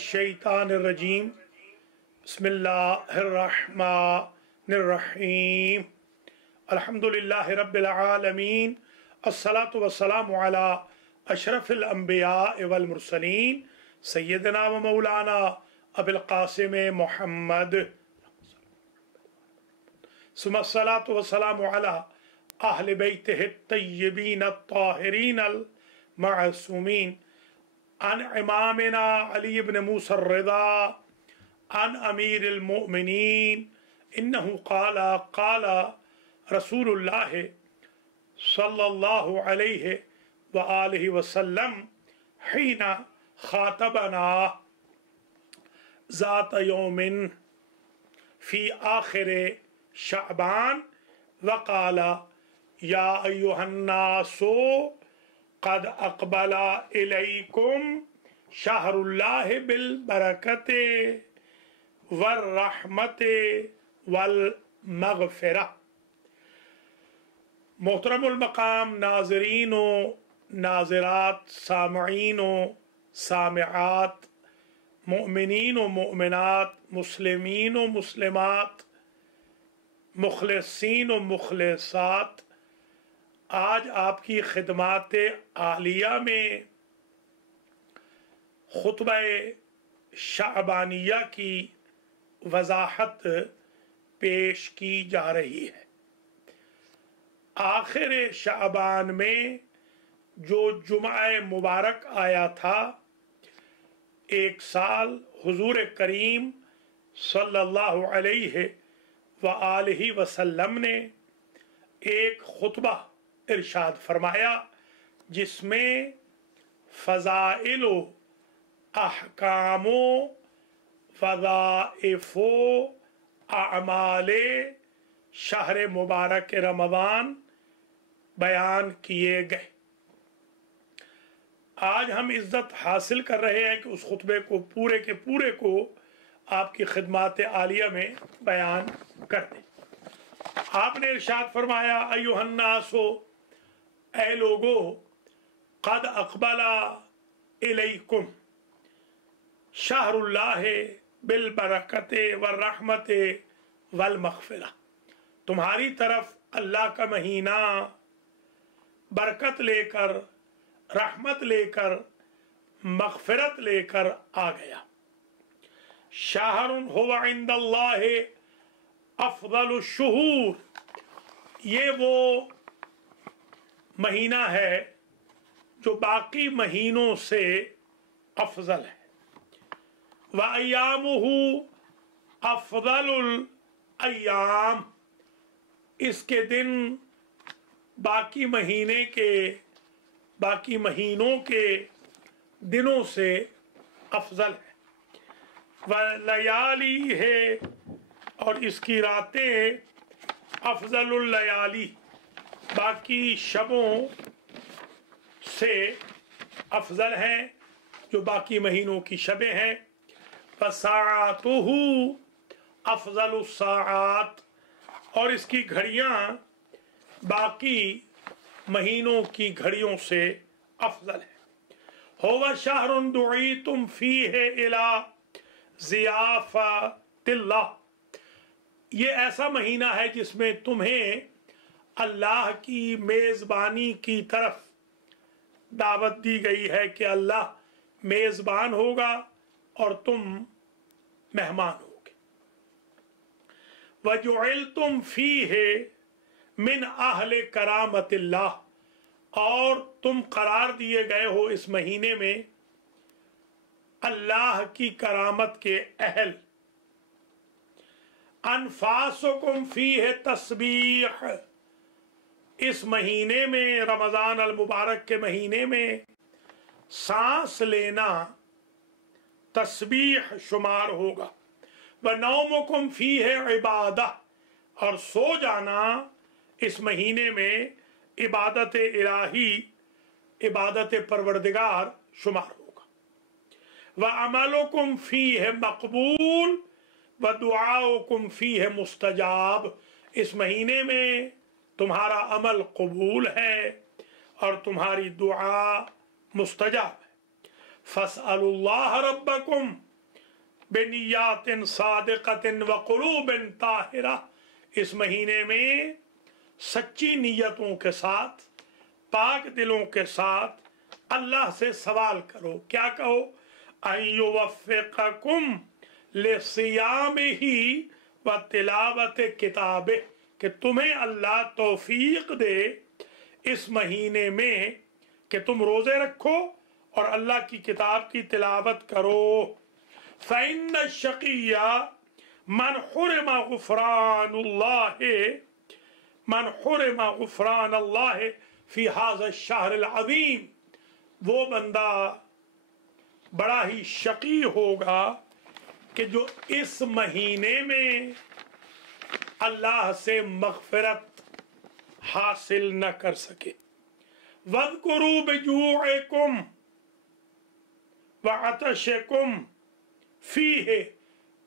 शैतानिर्रजीम बिस्मिल्लाहिर्रहमानिर्रहीम अल्हम्दुलिल्लाहि रब्बिल आलमीन अस्सलातु वस्सलामु अला अशरफिल अंबिया वल मुरसलीन सय्यदना व मौलाना अबुल कासिम मुहम्मद सुम्मा अस्सलातु वस्सलामु अला अहले बैतिहि तय्यबीन अत्ताहिरीन अल मअसूमीन अन इमामिना अली इब्न मूसा रिदा अन अमीरिल मोमिनीन इन्नहु क़ाला रसूलुल्लाह सल्लल्लाहु अलैहि व आलिहि वसल्लम हिना खातबना ज़ात यौमिन फी आखिर शअबान व क़ाला या अय्युहन्नासो क़द अक़बला इलैकुम शहरुल्लाह बिल बरकते वर रहमते वल मग़फ़िरा। मोहतरमुल मकाम नाज़रीन व नाज़रात, सामईन व सामिआत, मोमिनीन व मोमिनात, मुस्लिमीन व मुस्लिमात, मुखलिसीन व मुखलिसात, आज आपकी खिदमात आलिया में खुतबा शाबानिया की वजाहत पेश की जा रही है। आखिर शाबान में जो जुमा मुबारक आया था, एक साल हुजूर करीम सल्लल्लाहु अलैहि व आलिहि वसल्लम ने एक खुतबा इरशाद फरमाया जिसमें फ़ज़ाइलो, अहकामो, वज़ाइफ़ो, आमाले शहर मुबारक रमज़ान बयान किए गए। आज हम इज्जत हासिल कर रहे हैं कि उस खुतबे को पूरे के पूरे को आपकी खिदमात आलिया में बयान कर दें। आपने इरशाद फरमाया अय्युहन्नासो, ऐ लोगो, क़द अक़बला इलैकुम शहरुल्लाह बिल बरकते वर रहमते वल मग़फ़िरा। तुम्हारी तरफ अल्लाह का महीना बरकत लेकर, रहमत लेकर, मग़फ़िरत लेकर आ गया। शहरुन हुवा इंदल्लाह अफ़ज़लुश शुहूर, ये वो महीना है जो बाकी महीनों से अफजल है। व अय्यामुहु अफ़ज़लुल अय्याम, इसके दिन बाकी महीनों के दिनों से अफजल है। व लयाली है, और इसकी रातें अफ़ज़लुल लयाली, बाकी शबों से अफजल हैं जो बाकी महीनों की शबें हैं। फ़साअतुहु अफ़ज़लुस साआत, और इसकी घड़ियाँ बाकी महीनों की घड़ियों से अफजल है। हुवा शहरुन दुईतुम फीहि इला ज़ियाफ़तिल्लाह, ये ऐसा महीना है जिसमें तुम्हें अल्लाह की मेज़बानी की तरफ दावत दी गई है कि अल्लाह मेज़बान होगा और तुम मेहमान होगे। वजुइलतुम फीहि मिन अहले करामतिल्लाह, और तुम करार दिए गए हो इस महीने में अल्लाह की करामत के अहल। अनफासुकुम फीहि तस्बीह, इस महीने में, रमज़ान अल मुबारक के महीने में सांस लेना तस्बीह शुमार होगा। व नौमुकुम फीहि इबादह, और सो जाना इस महीने में इबादत इलाही, इबादत परवरदिगार शुमार होगा। व अमलुकुम फीहि मकबूल व दुआउकुम फीहि मुस्तजाब, इस महीने में तुम्हारा अमल कबूल है और तुम्हारी दुआ मुस्तजाब है। फसअलुल्लाह रब्बकुम, बिनियातिन सादिक़तिन व क़ुलूबिन ताहिरा, इस महीने में सच्ची नीयतों के साथ, पाक दिलों के साथ अल्लाह से सवाल करो। क्या कहो? अय्युवफ़्फ़िक़कुम लिसियामिही व तिलावत किताबे, कि तुम्हें अल्लाह तौफीक दे इस महीने में कि तुम रोजे रखो और अल्लाह की किताब की तिलावत करो। फ़इन्न शक़िय्या मन हुरिमा गुफ़रानल्लाह फ़ी हाज़ा शहर अज़ीम, वो बंदा बड़ा ही शकी होगा कि जो इस महीने में अल्लाह से मग़फ़िरत हासिल न कर सके। वज़्कुरू बिजूइकुम व अतशिकुम फ़ीहि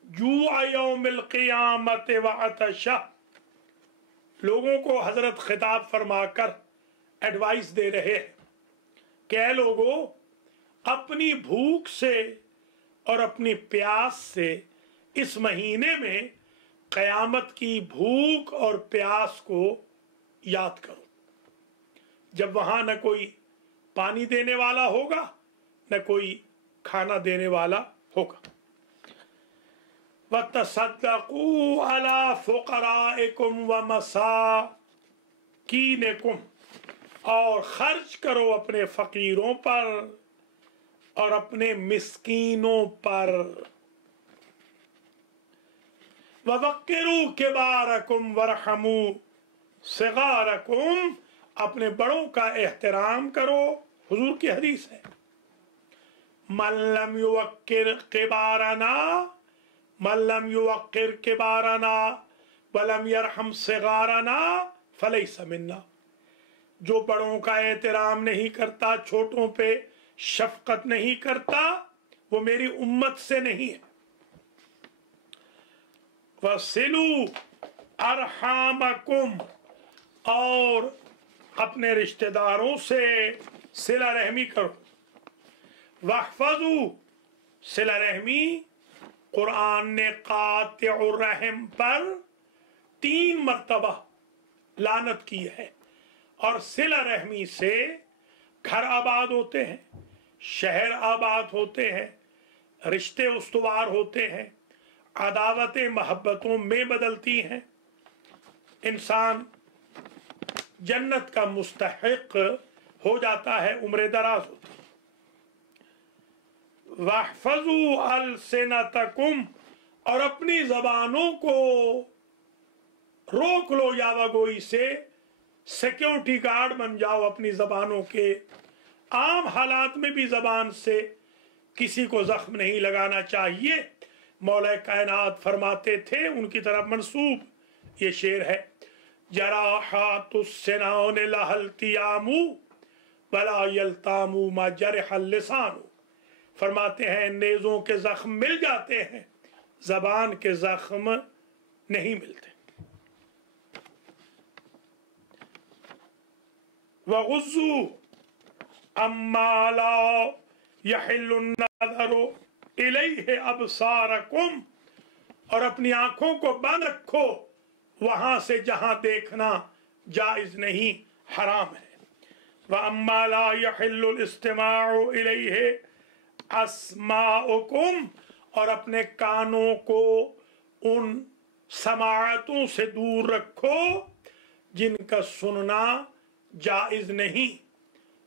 जूअ यौमिल क़ियामत व अतशा, लोगों को हजरत खिताब फरमाकर एडवाइस दे रहे हैं कि ऐ लोगों, अपनी भूख से और अपनी प्यास से इस महीने में क़यामत की भूख और प्यास को याद करो, जब वहां न कोई पानी देने वाला होगा, न कोई खाना देने वाला होगा। वतसद्दक़ू अला फ़ुक़राइकुम व मसाकीनिकुम, और खर्च करो अपने फकीरों पर और अपने मिस्कीनों पर। ववक्किरू किबारकुम वरहमू सिगारकुम, अपने बड़ों का एहतराम करो। हुजूर की हदीस है, मल्लम युवक्किर किबारना वलम यरहम सिगारना फलैसा मिन्ना, जो बड़ों का एहतराम नहीं करता, छोटों पे शफकत नहीं करता, वो मेरी उम्मत से नहीं है। वसिलू अरहामकुम, और अपने रिश्तेदारों से सिला रहमी करो। वहफजू, सिला रहमी कुरान ने कातिउर रहम पर 3 मर्तबा लानत की है, और सिला रहमी से घर आबाद होते हैं, शहर आबाद होते हैं, रिश्ते उस्तवार होते हैं, अदावतें मोहब्बतों में बदलती हैं, इंसान जन्नत का मुस्तहिक हो जाता है, उम्र दराज होती है। वहफजू अलसिनतकुम, और अपनी जबानों को रोक लो यावागोई से, सिक्योरिटी गार्ड बन जाओ अपनी जबानों के। आम हालात में भी जबान से किसी को जख्म नहीं लगाना चाहिए। मौला कायनात फरमाते थे, उनकी तरफ मंसूब ये शेर है, जराहातुस्सिनान लहल तियामु वला यल्तामु मा जरहल लिसानु, फरमाते हैं नेज़ों के जख्म मिल जाते हैं, जबान के जख्म नहीं मिलते। वगुज़्ज़ू अम्मा ला यहिल्लु नज़रु इलैहि अबसारकुम, और अपनी आंखों को बंद रखो वहां से जहां देखना जायज नहीं, हराम है। व अम्मा ला यहिल्लु इस्तिमाउ इलैहि अस्माउकुम, और अपने कानों को उन समाअतों से दूर रखो जिनका सुनना जायज नहीं,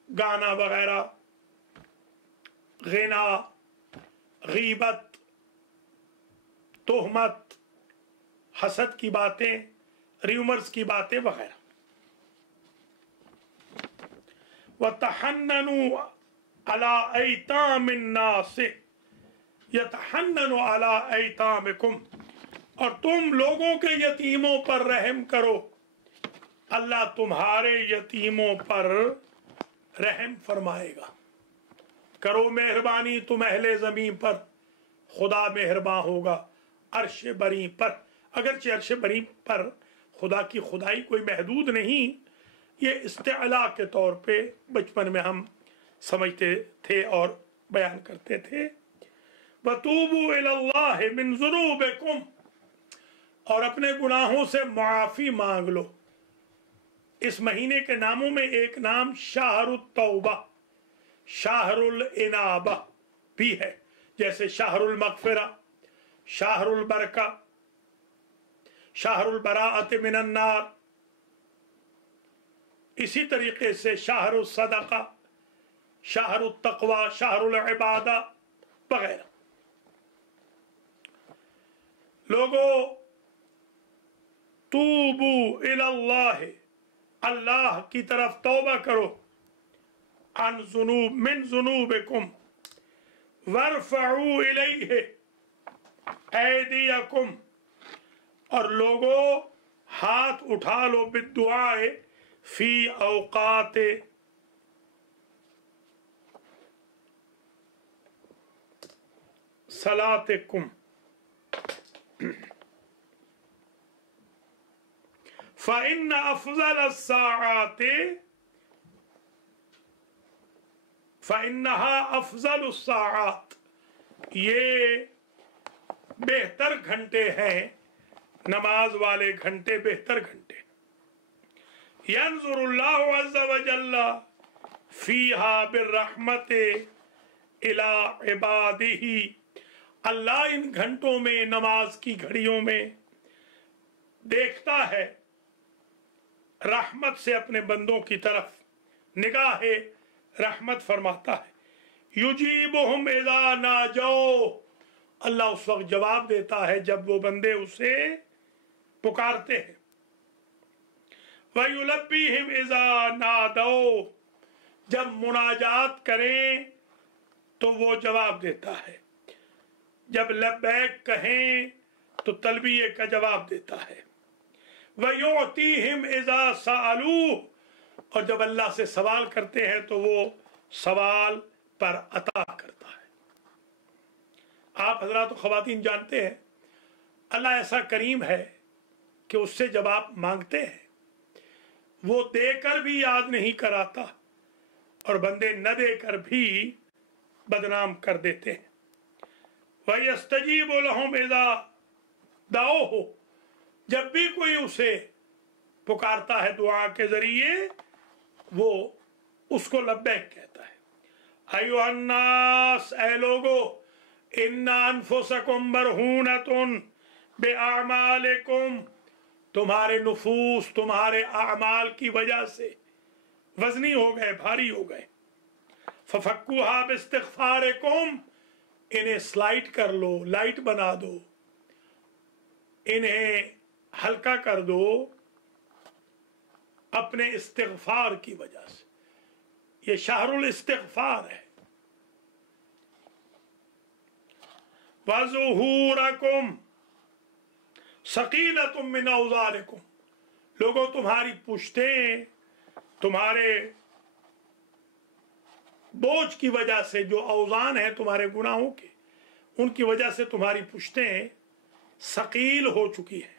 गाना वगैरह, गिना, गीबत, तोहमत, हसद की बातें, र्यूमर्स की बातें वगैरह। वतहन्ननु अला ऐतामिन नास यतहन्ननु अला ऐतामिकुम, और तुम लोगों के यतीमों पर रहम करो, अल्लाह तुम्हारे यतीमों पर रहम फरमाएगा। करो मेहरबानी तुम अहले ज़मीन पर, खुदा मेहरबान होगा अर्श बरी पर। अगरचे अर्श बरी पर खुदा की खुदाई कोई महदूद नहीं, ये इस्तिअला के तौर पे बचपन में हम समझते थे और बयान करते थे। वतूबू इलल्लाह मिन ज़ुनूबिकुम, और अपने गुनाहों से मुआफ़ी मांग लो। इस महीने के नामों में एक नाम शाहरुत तौबा, शाहरुल इनाबा भी है, जैसे शाहरुल मग़फ़िरा, शाहरुल बरका, शाहरुल बराअत मिनन नार। इसी तरीके से शाहरुल सदका, शाहरुल तक़वा, शाहरुल इबादा वगैरह। लोगों, तूबू इलल्लाह, अल्लाह की तरफ तौबा करो, अन ज़ुनूब मिन ज़ुनूबिकुम वरफ़ऊ इलैहि ऐदियकुम, और लोगों हाथ उठा लो बिद्दुआए फी औक़ाते सलातिकुम फ़इन्न अफ़ज़ल अस्साआते फ़इन्नहा अफ़ज़ल अस्साआत, ये बेहतर घंटे हैं, नमाज वाले घंटे बेहतर घंटे। यंज़ुरुल्लाहु अज़्ज़ा व जल्ला फ़ीहा बिर्रहमति इला इबादिही, अल्लाह इन घंटों में, नमाज की घड़ियों में देखता है रहमत से अपने बंदों की तरफ, निगाहे रहमत फरमाता है। युजीबुहुम इज़ा नाजौ, अल्लाह उस वक्त जवाब देता है जब वो बंदे उसे पुकारते हैं। वयुलब्बीहिम इज़ा नादौ, जब मुनाजात करें तो वो जवाब देता है, जब लब्बैक कहें तो तलबिये का जवाब देता है। वयुअतीहिम इज़ा सअलू, और जब अल्लाह से सवाल करते हैं तो वो सवाल पर अता करता है। आप हजरात ख़वातीन जानते हैं, अल्लाह ऐसा करीम है कि उससे जब आप मांगते हैं वो देकर भी याद नहीं कराता, और बंदे न देकर भी बदनाम कर देते हैं। वयस्तजीबु लहुम इज़ा दअऊहु, जब भी कोई उसे पुकारता है दुआ के जरिए, वो उसको लब्बैक कहता है। अय्युहन्नास, ऐ लोगो, इन्ना अनफुसकुम मरहूनतुन बिअअमालिकुम, तुम्हारे नुफूस तुम्हारे अमाल की वजह से वजनी हो गए, भारी हो गए। फफक्कुहा बिइस्तिग़फ़ारिकुम, इन्हें स्लाइड कर लो, लाइट बना दो, इन्हें हल्का कर दो अपने इस्तिग़फ़ार की वजह से। ये शहरुल इस्तिग़फ़ार है। वज़ुहूरकुम सकीनतुम मिन औज़ारिकुम, लोगों तुम्हारी पुश्तें तुम्हारे बोझ की वजह से, जो औज़ान है तुम्हारे गुनाहों के, उनकी वजह से तुम्हारी पुश्तें सकील हो चुकी है।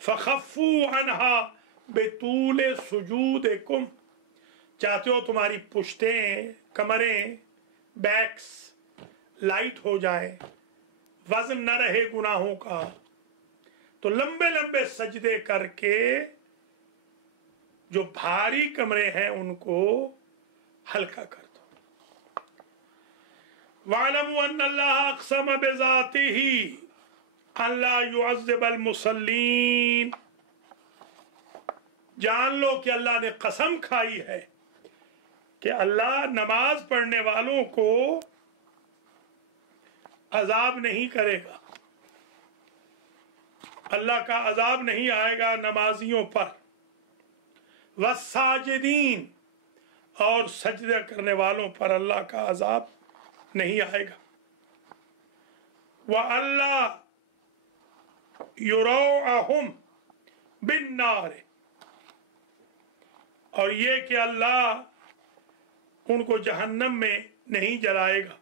फ़ख़फ़्फ़ू अन्हा बितूले सुजूदिकुम, चाहते हो तुम्हारी पुश्तें, कमरें, बैक्स लाइट हो जाए, वजन न रहे गुनाहों का, तो लंबे लंबे सजदे करके जो भारी कमरे हैं उनको हल्का कर दो। वअलमू अन्नल्लाह अक़सम बिज़ातिही अल्ला युअज़्ज़िबल मुसल्लीन, जान लो कि अल्लाह ने कसम खाई है कि अल्लाह नमाज पढ़ने वालों को अजाब नहीं करेगा, अल्लाह का अजाब नहीं आएगा नमाजियों पर। वस्साजिदीन, और सजदे करने वालों पर अल्लाह का अजाब नहीं आएगा। व अल्लाह युरौअहुम बिन्नार, और ये कि अल्लाह उनको जहन्नम में नहीं जलाएगा।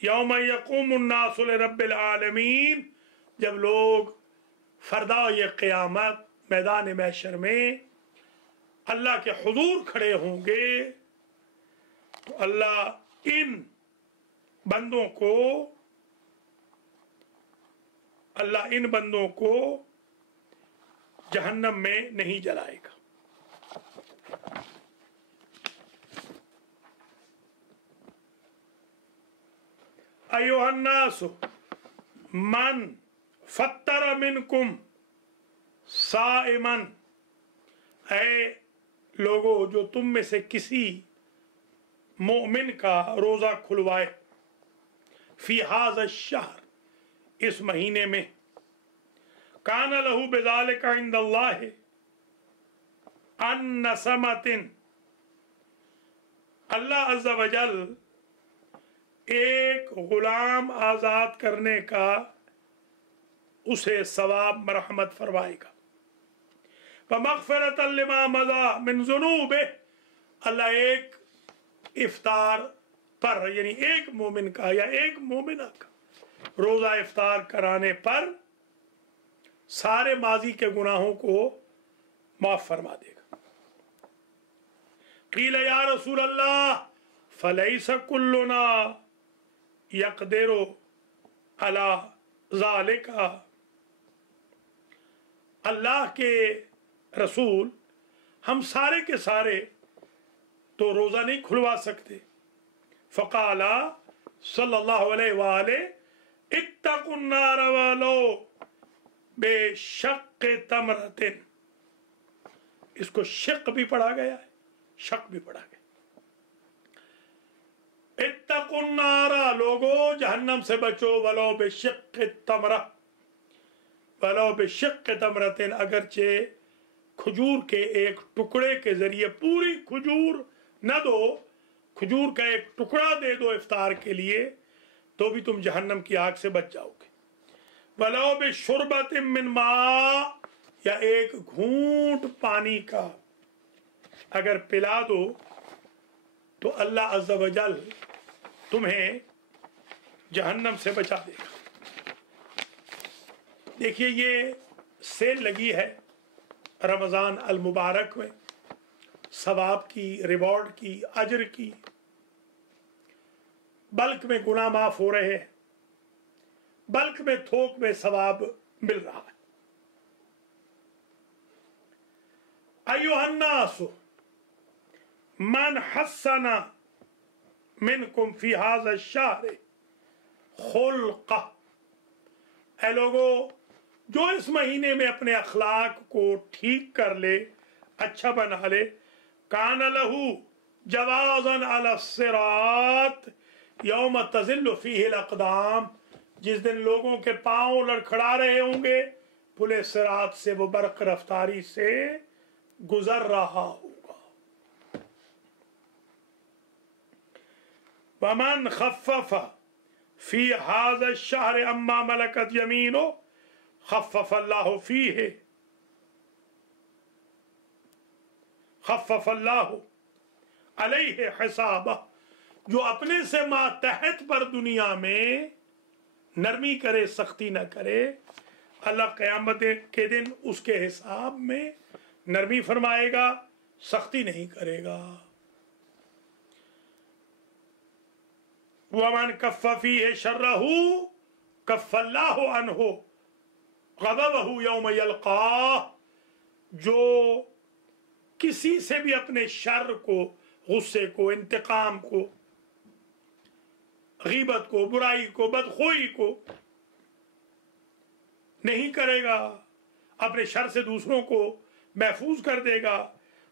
यौम यक़ूमुन्नासु लिरब्बिल आलमीन, जब लोग फरदा ये क़यामत मैदान महशर में अल्लाह के हुजूर खड़े होंगे, तो अल्लाह इन बंदों को, अल्लाह इन बंदों को जहन्नम में नहीं जलाएगा। अय्युहन्नास मन फत्तर मिनकुम साइमन, ऐ लोगों जो तुम में से किसी मोमिन का रोजा खुलवाए, फी हाज़ा शहर, इस महीने में, कान लहू बिज़ालिका इंदल्लाह अन समतिन, अल्लाह अज़्ज़ा वजल एक गुलाम आजाद करने का उसे सवाब मरहमत फरमाएगा। वमग़फ़िरतन लिमा मज़ा मिन ज़ुनूबिह, अल्लाह एक इफ्तार पर, यानी एक मोमिन का या एक मोमिना का रोजा इफ्तार कराने पर सारे माजी के गुनाहों को माफ फरमा देगा। क़ील या रसूल अल्लाह फ़लैसा कुल्लुना यक़दिरु अला ज़ालिका, अल्लाह के रसूल, हम सारे के सारे तो रोजा नहीं खुलवा सकते। फ़क़ाला सल्लल्लाहु अलैहि वसल्लम इत्तक़ुन नार वलो बेशक्क़ि तमरतिन, इसको शक भी पढ़ा गया है, शक भी पढ़ा गया। इत्तक़ुन नारा, लोगो जहन्नम से बचो, वलो बेशक्क़ि तमरा, वलो बेशक्क़ि तमरतिन, अगरचे खजूर के एक टुकड़े के जरिए, पूरी खजूर न दो, खजूर का एक टुकड़ा दे दो इफ्तार के लिए, तो भी तुम जहन्नम की आग से बच जाओगे। वलो बिशुरबतिन मिन मा, या एक घूंट पानी का अगर पिला दो तो अल्लाह अज़्ज़ा वजल तुम्हें जहन्नम से बचा देगा। देखिए ये सेल लगी है रमज़ान अल मुबारक में, सवाब की, रिवॉर्ड की, अजर की, बल्क में गुनाह माफ हो रहे हैं, बल्क में थोक में सवाब मिल रहा है। अय्युहन्नास मन हस्सना मिनकुम फी हाज़ा शहर खुल्क़ा, ऐ लोगों जो इस महीने में अपने अखलाक को ठीक कर ले, अच्छा बना ले, कान लहू जवाज़न अला सिरात यौम तज़िल्लु फीहि अल-अक़दाम, जिस दिन लोगों के पांव लड़खड़ा रहे होंगे, पुले सिरात से वो बरक़ रफ्तारी से गुजर रहा होगा। वमन खफ़फ़ फी हाज़ा शहर अम्मा मलकत यमीनो खफ़फ़ अल्लाहु फीहि, खफ़फ़ अल्लाहु अलैहि हिसाबह, जो अपने से मातहत पर दुनिया में नरमी करे, सख्ती न करे, अल्लाह क़यामत के दिन उसके हिसाब में नरमी फरमाएगा, सख्ती नहीं करेगा। वमन कफ़्फ़ फ़ीहि शर्रहू कफ़्फ़ल्लाहु अन्हु ग़ज़बहु यौम यल्क़ाह, जो किसी से भी अपने शर को, गुस्से को, इंतकाम को, गीबत को, बुराई को, बदखोई को नहीं करेगा, अपने शर से दूसरों को महफूज कर देगा,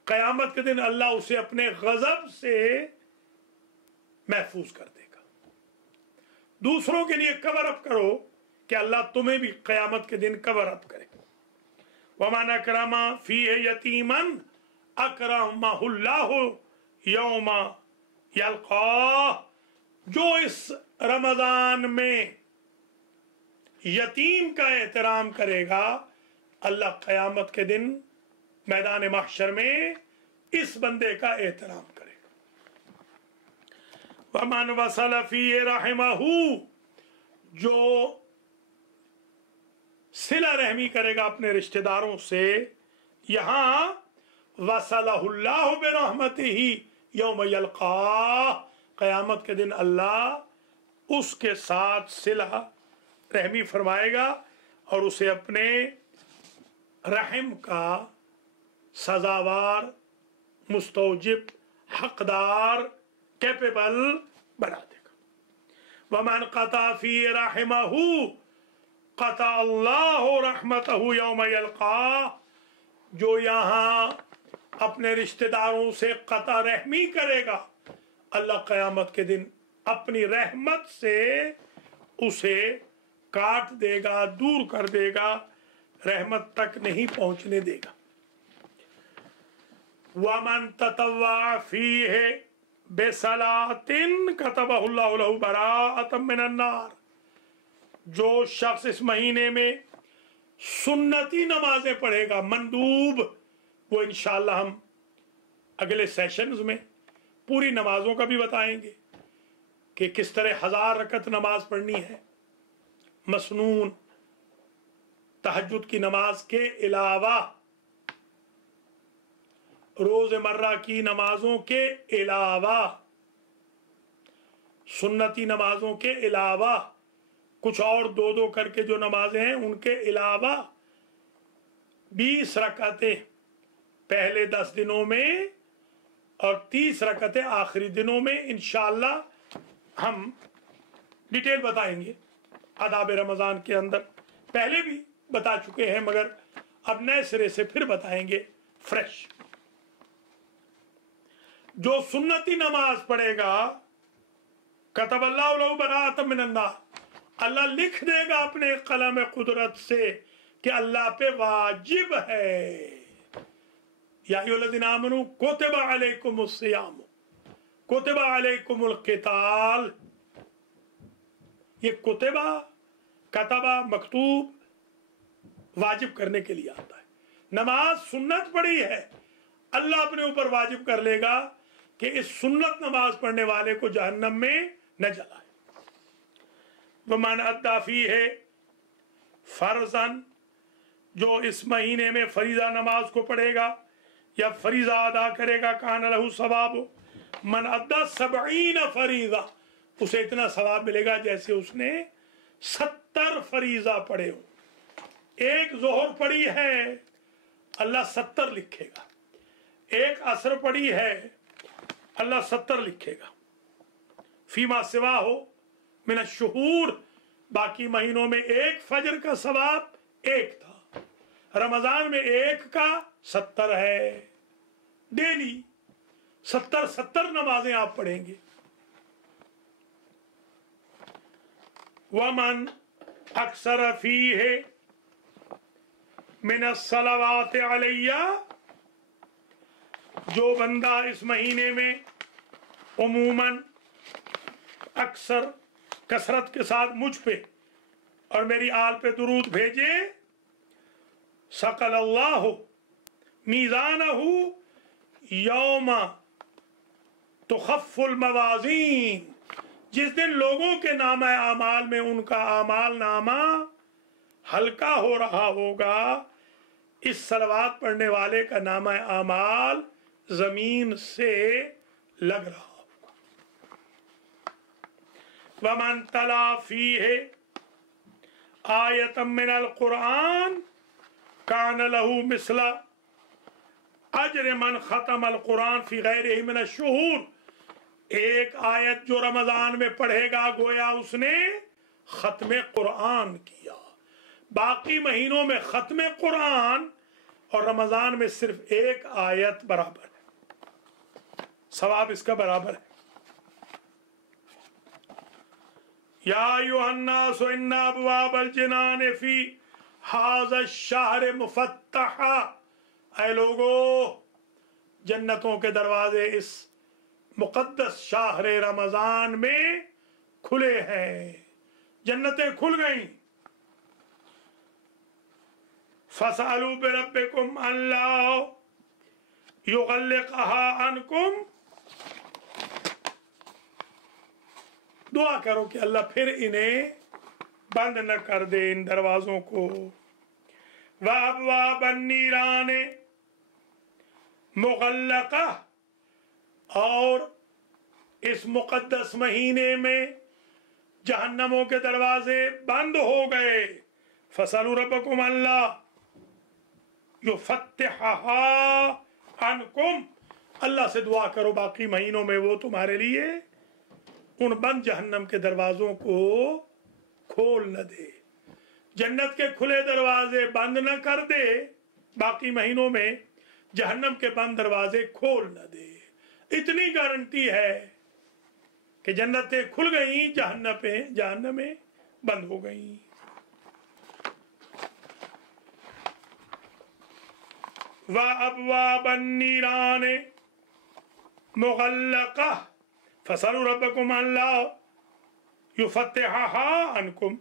क़यामत के दिन अल्लाह उसे अपने गज़ब से महफूज कर देगा। दूसरों के लिए कवर अप करो कि अल्लाह तुम्हें भी क़यामत के दिन कवर अप करे। वमन अकरमा फ़ीहि यतीमन अकरमहुल्लाहु यौम यल्क़ाह, जो इस रमजान में यतीम का एहतराम करेगा, अल्लाह क़यामत के दिन मैदान महशर में इस बंदे का एहतराम करेगा। वमन वसल फ़ीहि रहमहू, जो सिला रहमी करेगा अपने रिश्तेदारों से, यहां वसलहुल्लाहु बिरहमतिही यौम यल्क़ाह, क़यामत के दिन अल्लाह उसके साथ सिला रहमी फरमाएगा और उसे अपने रहम का सजावार, मुस्तौजिब, हकदार, कैपेबल बना देगा। वमन क़ता फी रहमहू क़ता अल्लाहु रहमतहू यौम यल्क़ाह, जो यहाँ अपने रिश्तेदारों से क़ता रहमी करेगा, अल्लाह क़यामत के दिन अपनी रहमत से उसे काट देगा, दूर कर देगा, रहमत तक नहीं पहुंचने देगा। वमन ततव्वा फीहि बिसलातिन कतबहुल्लाहु लहू बराअतम मिनन नार, जो शख्स इस महीने में सुन्नती नमाजें पढ़ेगा, मंदूब, वो इंशाअल्लाह हम अगले सेशंस में पूरी नमाजों का भी बताएंगे कि किस तरह 1000 रकत नमाज पढ़नी है, मसनून, तहज्जुद की नमाज के अलावा, रोज़मर्रा की नमाजों के अलावा, सुन्नती नमाजों के अलावा, कुछ और 2-2 करके जो नमाजें हैं उनके अलावा 20 रकातें पहले 10 दिनों में और 30 रकातें आखिरी दिनों में इंशाअल्लाह हम डिटेल बताएंगे आदाब रमज़ान के अंदर। पहले भी बता चुके हैं मगर अब नए सिरे से फिर बताएंगे फ्रेश। जो सुन्नती नमाज पढ़ेगा कतबल्लाहु लहू बराअतम मिनन नार, अल्लाह लिख देगा अपने कलम कुदरत से कि अल्लाह पे वाजिब है। या अय्युहल्लज़ीना आमनू कुतिबा अलैकुमुस सियाम कुतिबा अलैकुमुल क़िताल, ये कुतिबा, कतबा, मकतूब वाजिब करने के लिए आता है। नमाज सुन्नत पढ़ी है, अल्लाह अपने ऊपर वाजिब कर लेगा कि इस सुन्नत नमाज पढ़ने वाले को जहन्नम में न जलाए। वमन अद्दा फीहि फर्जन, जो इस महीने में फरीजा नमाज को पढ़ेगा या फरीजा अदा करेगा, कान लहू सवाब मन अद्दा 70 फरीजा, उसे इतना सवाब मिलेगा जैसे उसने 70 फरीजा पढ़े हो। एक जोहर पढ़ी है, अल्लाह 70 लिखेगा। एक असर पढ़ी है, अल्लाह 70 लिखेगा। फीमा सिवा हो मिन शुहूर, बाकी महीनों में एक फजर का सवाब एक था, रमजान में एक का 70 है। डेली 70 नमाजें आप पढ़ेंगे। वमन अक्सर फीहि मिन सलावात अलैया, जो बंदा इस महीने में उमूमन अक्सर कसरत के साथ मुझ पे और मेरी आल पे दुरूद भेजे, सकल अल्लाहु मीज़ानहु यौमा तुखफ़्फ़ुल मवाज़ीन, जिस दिन लोगों के नामा आमाल में उनका आमाल नामा हल्का हो रहा होगा, इस सलवात पढ़ने वाले का नामा आमाल जमीन से लग रहा होगा। वमन तला फीहि आयतम मिनल कुरान कान लहू मिसला अजर मन खतमल कुरान फी गैरिही मिन शुहूर, एक आयत जो रमजान में पढ़ेगा गोया उसने खत्मे कुरान किया। बाकी महीनों में खत्मे कुरान और रमजान में सिर्फ एक आयत बराबर है, सवाब इसका बराबर है। या अय्युहन्नास इन्ना अब्वाबल जिनान फी हाज़ा शहर मुफत्तहा, ऐ लोगो जन्नतों के दरवाजे इस मुकद्दस शहर रमजान में खुले हैं, जन्नतें खुल गईं। फसअलू बिरब्बिकुम अल्ला युगल्लिक़हा अनकुम, दुआ करो कि अल्लाह फिर इन्हें बंद न कर दे, इन दरवाजों को। वअब्वाबन नीरान मुग़ल्लक़ा, और इस मुक़द्दस महीने में जहन्नमों के दरवाजे बंद हो गए, फसलू रब्बकुम अल्लाह युफत्तिहहा अनकुम, अल्लाह से दुआ करो बाकी महीनों में वो तुम्हारे लिए उन बंद जहन्नम के दरवाजों को खोल न दे, जन्नत के खुले दरवाजे बंद न कर दे, बाकी महीनों में जहन्नम के बंद दरवाजे खोल न दे। इतनी गारंटी है कि जन्नतें खुल गई, जहन्नमें बंद हो गई। व अबवाबन नीरान मुगल्लक़ा फसलू रब्बकुम अल्लाह युफत्तिहहा अनकुम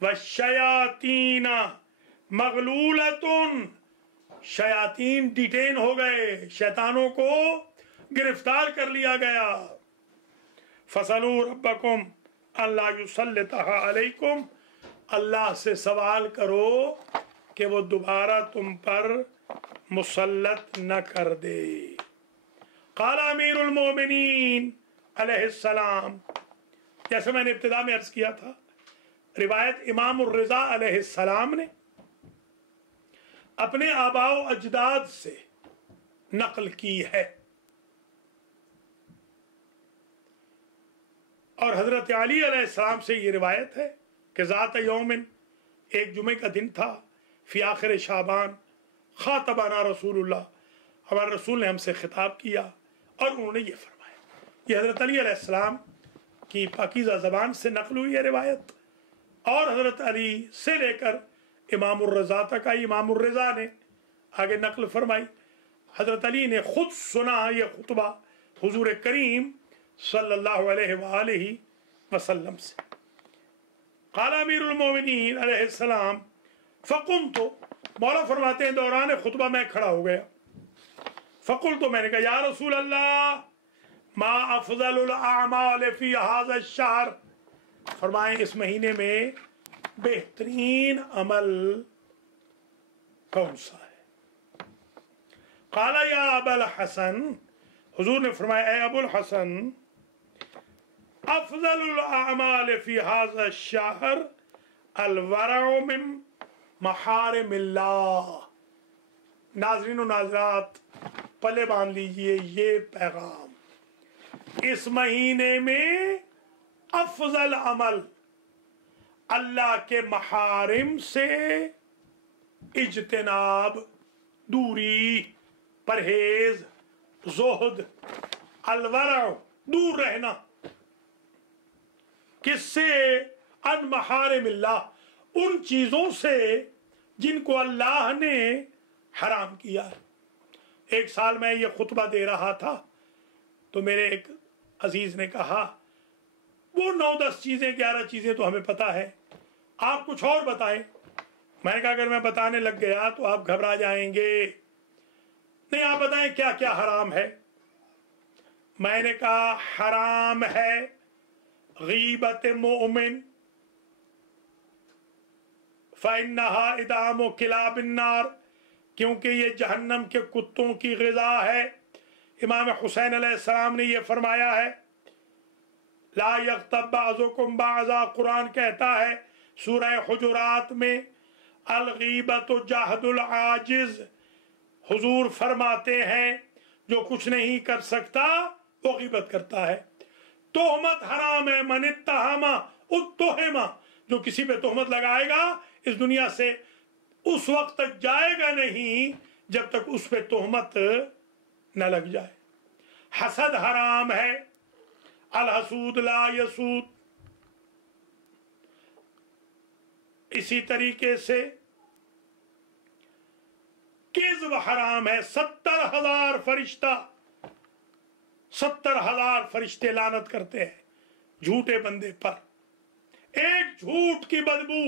वश्शयातीन मगलूलतुन, शयातीन डिटेन हो गए, शैतानों को गिरफ्तार कर लिया गया। फसलू रब्बकुम अल्लाह युसल्लितहा अलैकुम, अल्लाह से सवाल करो कि वो दोबारा तुम पर मुसल्लत न कर दे। क़ाला अमीरुल मोमिनीन अलैहिस्सलाम, जैसे मैंने इब्तिदा में अर्ज किया था, रिवायत इमाम रिज़ा अलैहिस्सलाम ने अपने आबाओ अजदाद से नकल की है और हजरत अली अलैहिस्सलाम से ये रिवायत है कि ज़ात यौमिन, एक जुमे का दिन था, फी आखिर शाबान, खातबाना रसूलुल्लाह, हमारे रसूल ने हमसे खिताब किया और उन्होंने ये फरमाया। ये हजरत अली अलैहिस्सलाम की पाकीज़ा ज़बान से नकल हुई है रिवायत, और हजरत अली से लेकर इमाम रज़ा तक आई। इमाम रज़ा ने आगे नकल फरमाई, हजरत अली ने खुद सुना ये खुतबा हुजूर करीम सल्लल्लाहु अलैहि वसल्लम से। क़ाला अमीरुल मोमिनीन अलैहिस्सलाम फ़क़ुमतु, मौला फरमाते हैं दौरान खुतबा मैं खड़ा हो गया। फ़क़ुलतु, मैंने कहा या रसूल अल्लाह मा अफ़ज़लुल अअमाल फ़ी हाज़ा अश-शहर, फरमाएं इस महीने में बेहतरीन अमल कौन सा है। क़ाला या अबुल हसन, हुजूर ने फरमाया ए अबुल हसन, अफ़ज़लुल अअमाल फ़ी हाज़ा अश-शहर अल-वरअु मिन महारिमिल्लाह। नाज़रीन व नाज़रात, पले बांध लीजिए ये पैगाम, इस महीने में अफजल अमल अल्लाह के महारिम से इज्तिनाब, दूरी, परहेज, ज़ुहद, अलवरा, दूर रहना, किससे? अन महारिमिल्लाह, उन चीजों से जिनको अल्लाह ने हराम किया है। एक साल मैं ये खुतबा दे रहा था तो मेरे एक अजीज ने कहा वो 9-10 चीजें 11 चीजें तो हमें पता है, आप कुछ और बताएं। मैंने कहा अगर मैं बताने लग गया तो आप घबरा जाएंगे, नहीं आप बताएं क्या क्या हराम है। मैंने कहा हराम है गीबत मोमिन फ़इन्नहा इदामु किलाबिन नार, क्योंकि ये जहन्नम के कुत्तों की ग़िज़ा है। इमाम हुसैन अलैहिस्सलाम ने ये फरमाया है, ला यग़्तब बाज़ुकुम बाज़ा, कुरान कहता है सूरह हुजुरात में, अल गीबतु जहदुल आजिज़, हुजूर फरमाते हैं जो कुछ नहीं कर सकता वो गीबत करता है। तोहमत हराम है, मन इत्तहमा उत्तहमा, जो किसी पे तोहमत लगाएगा इस दुनिया से उस वक्त तक जाएगा नहीं जब तक उस पे तोहमत न लग जाए। हसद हराम है, अल हसूद ला यसूद, इसी तरीके से किज़्ब हराम है। 70,000 फरिश्ता, 70,000 फरिश्ते लानत करते हैं झूठे बंदे पर। एक झूठ की बदबू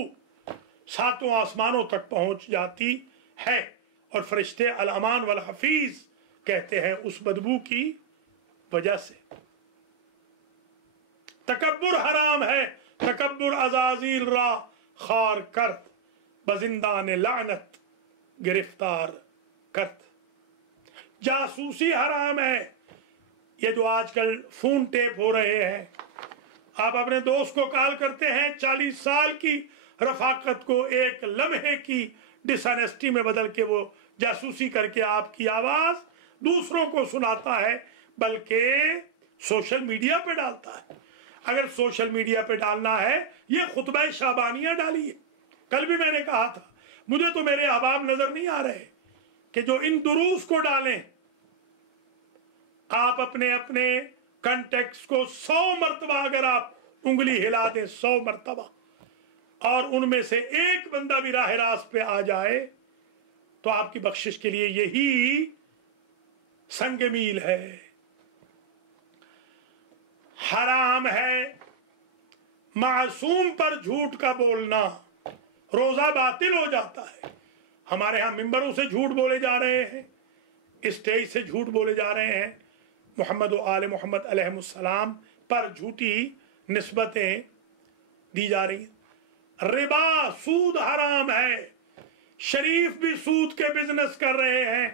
7 आसमानों तक पहुंच जाती है और फरिश्ते अल अमान वल हफीज कहते हैं उस बदबू की वजह से। तकब्बुर हराम है, तकब्बुर अज़ाज़ील रा खार करत, बजिंदान लानत गिरफ्तार करत। जासूसी हराम है, ये जो आजकल फोन टेप हो रहे हैं, آپ اپنے دوست کو کال کرتے ہیں، 40 سال کی رفاقت کو ایک لمحے کی ڈس آنیسٹی میں بدل کے وہ جاسوسی کر کے آپ کی آواز دوسروں کو سناتا ہے، بلکہ سوشل میڈیا پہ ڈالتا ہے۔ اگر سوشل میڈیا پہ ڈالنا ہے، یہ خطبہ شعبانیہ ڈالیے۔ کل بھی میں نے کہا تھا، مجھے تو میرے احباب نظر نہیں آ رہے کہ جو ان دروس کو ڈالیں۔ آپ اپنے کنٹیکٹس کو 100 مرتبہ اگر آپ انگلی ہلا دیں، 100 مرتبہ، اور ان میں سے ایک بندہ بھی راہ راست پہ آ جائے تو آپ کی بخشش کے لیے یہی سنگ میل ہے۔ حرام ہے معصوم پر جھوٹ کا بولنا، روزہ باطل ہو جاتا ہے۔ ہمارے ہاں ممبروں سے جھوٹ بولے جا رہے ہیں، اسٹیج سے جھوٹ بولے جا رہے ہیں، محمد و آل محمد علیہ السلام پر جھوٹی نسبتیں دی جا رہی ہیں۔ ربا، سود حرام ہے، شریف بھی سود کے بزنس کر رہے ہیں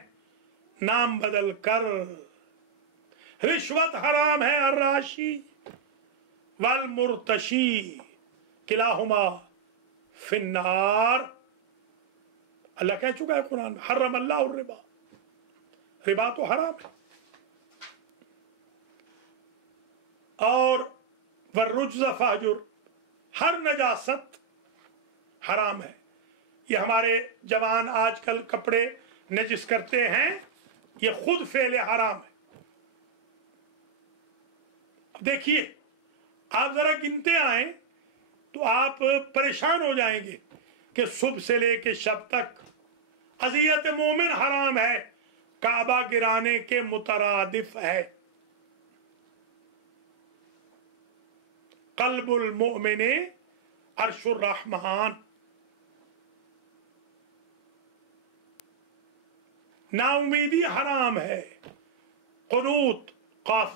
نام بدل کر۔ رشوت حرام ہے، الراشی والمرتشی کلاہما فی النار۔ اللہ کہہ چکا ہے قرآن میں، حرم اللہ الربا، ربا تو حرام ہے۔ اور والرجز فاہجر، ہر نجاست حرام ہے۔ یہ ہمارے جوان آج کل کپڑے نجس کرتے ہیں، یہ خود فعل حرام ہے۔ دیکھیے، آپ ذرا گنتے آئیں تو آپ پریشان ہو جائیں گے کہ صبح سے لے کے شب تک اذیت مومن حرام ہے، کعبہ گرانے کے مترادف ہے۔ قلب المؤمن عرش الرحمن، نا امیدی حرام ہے۔ قنوت، قاف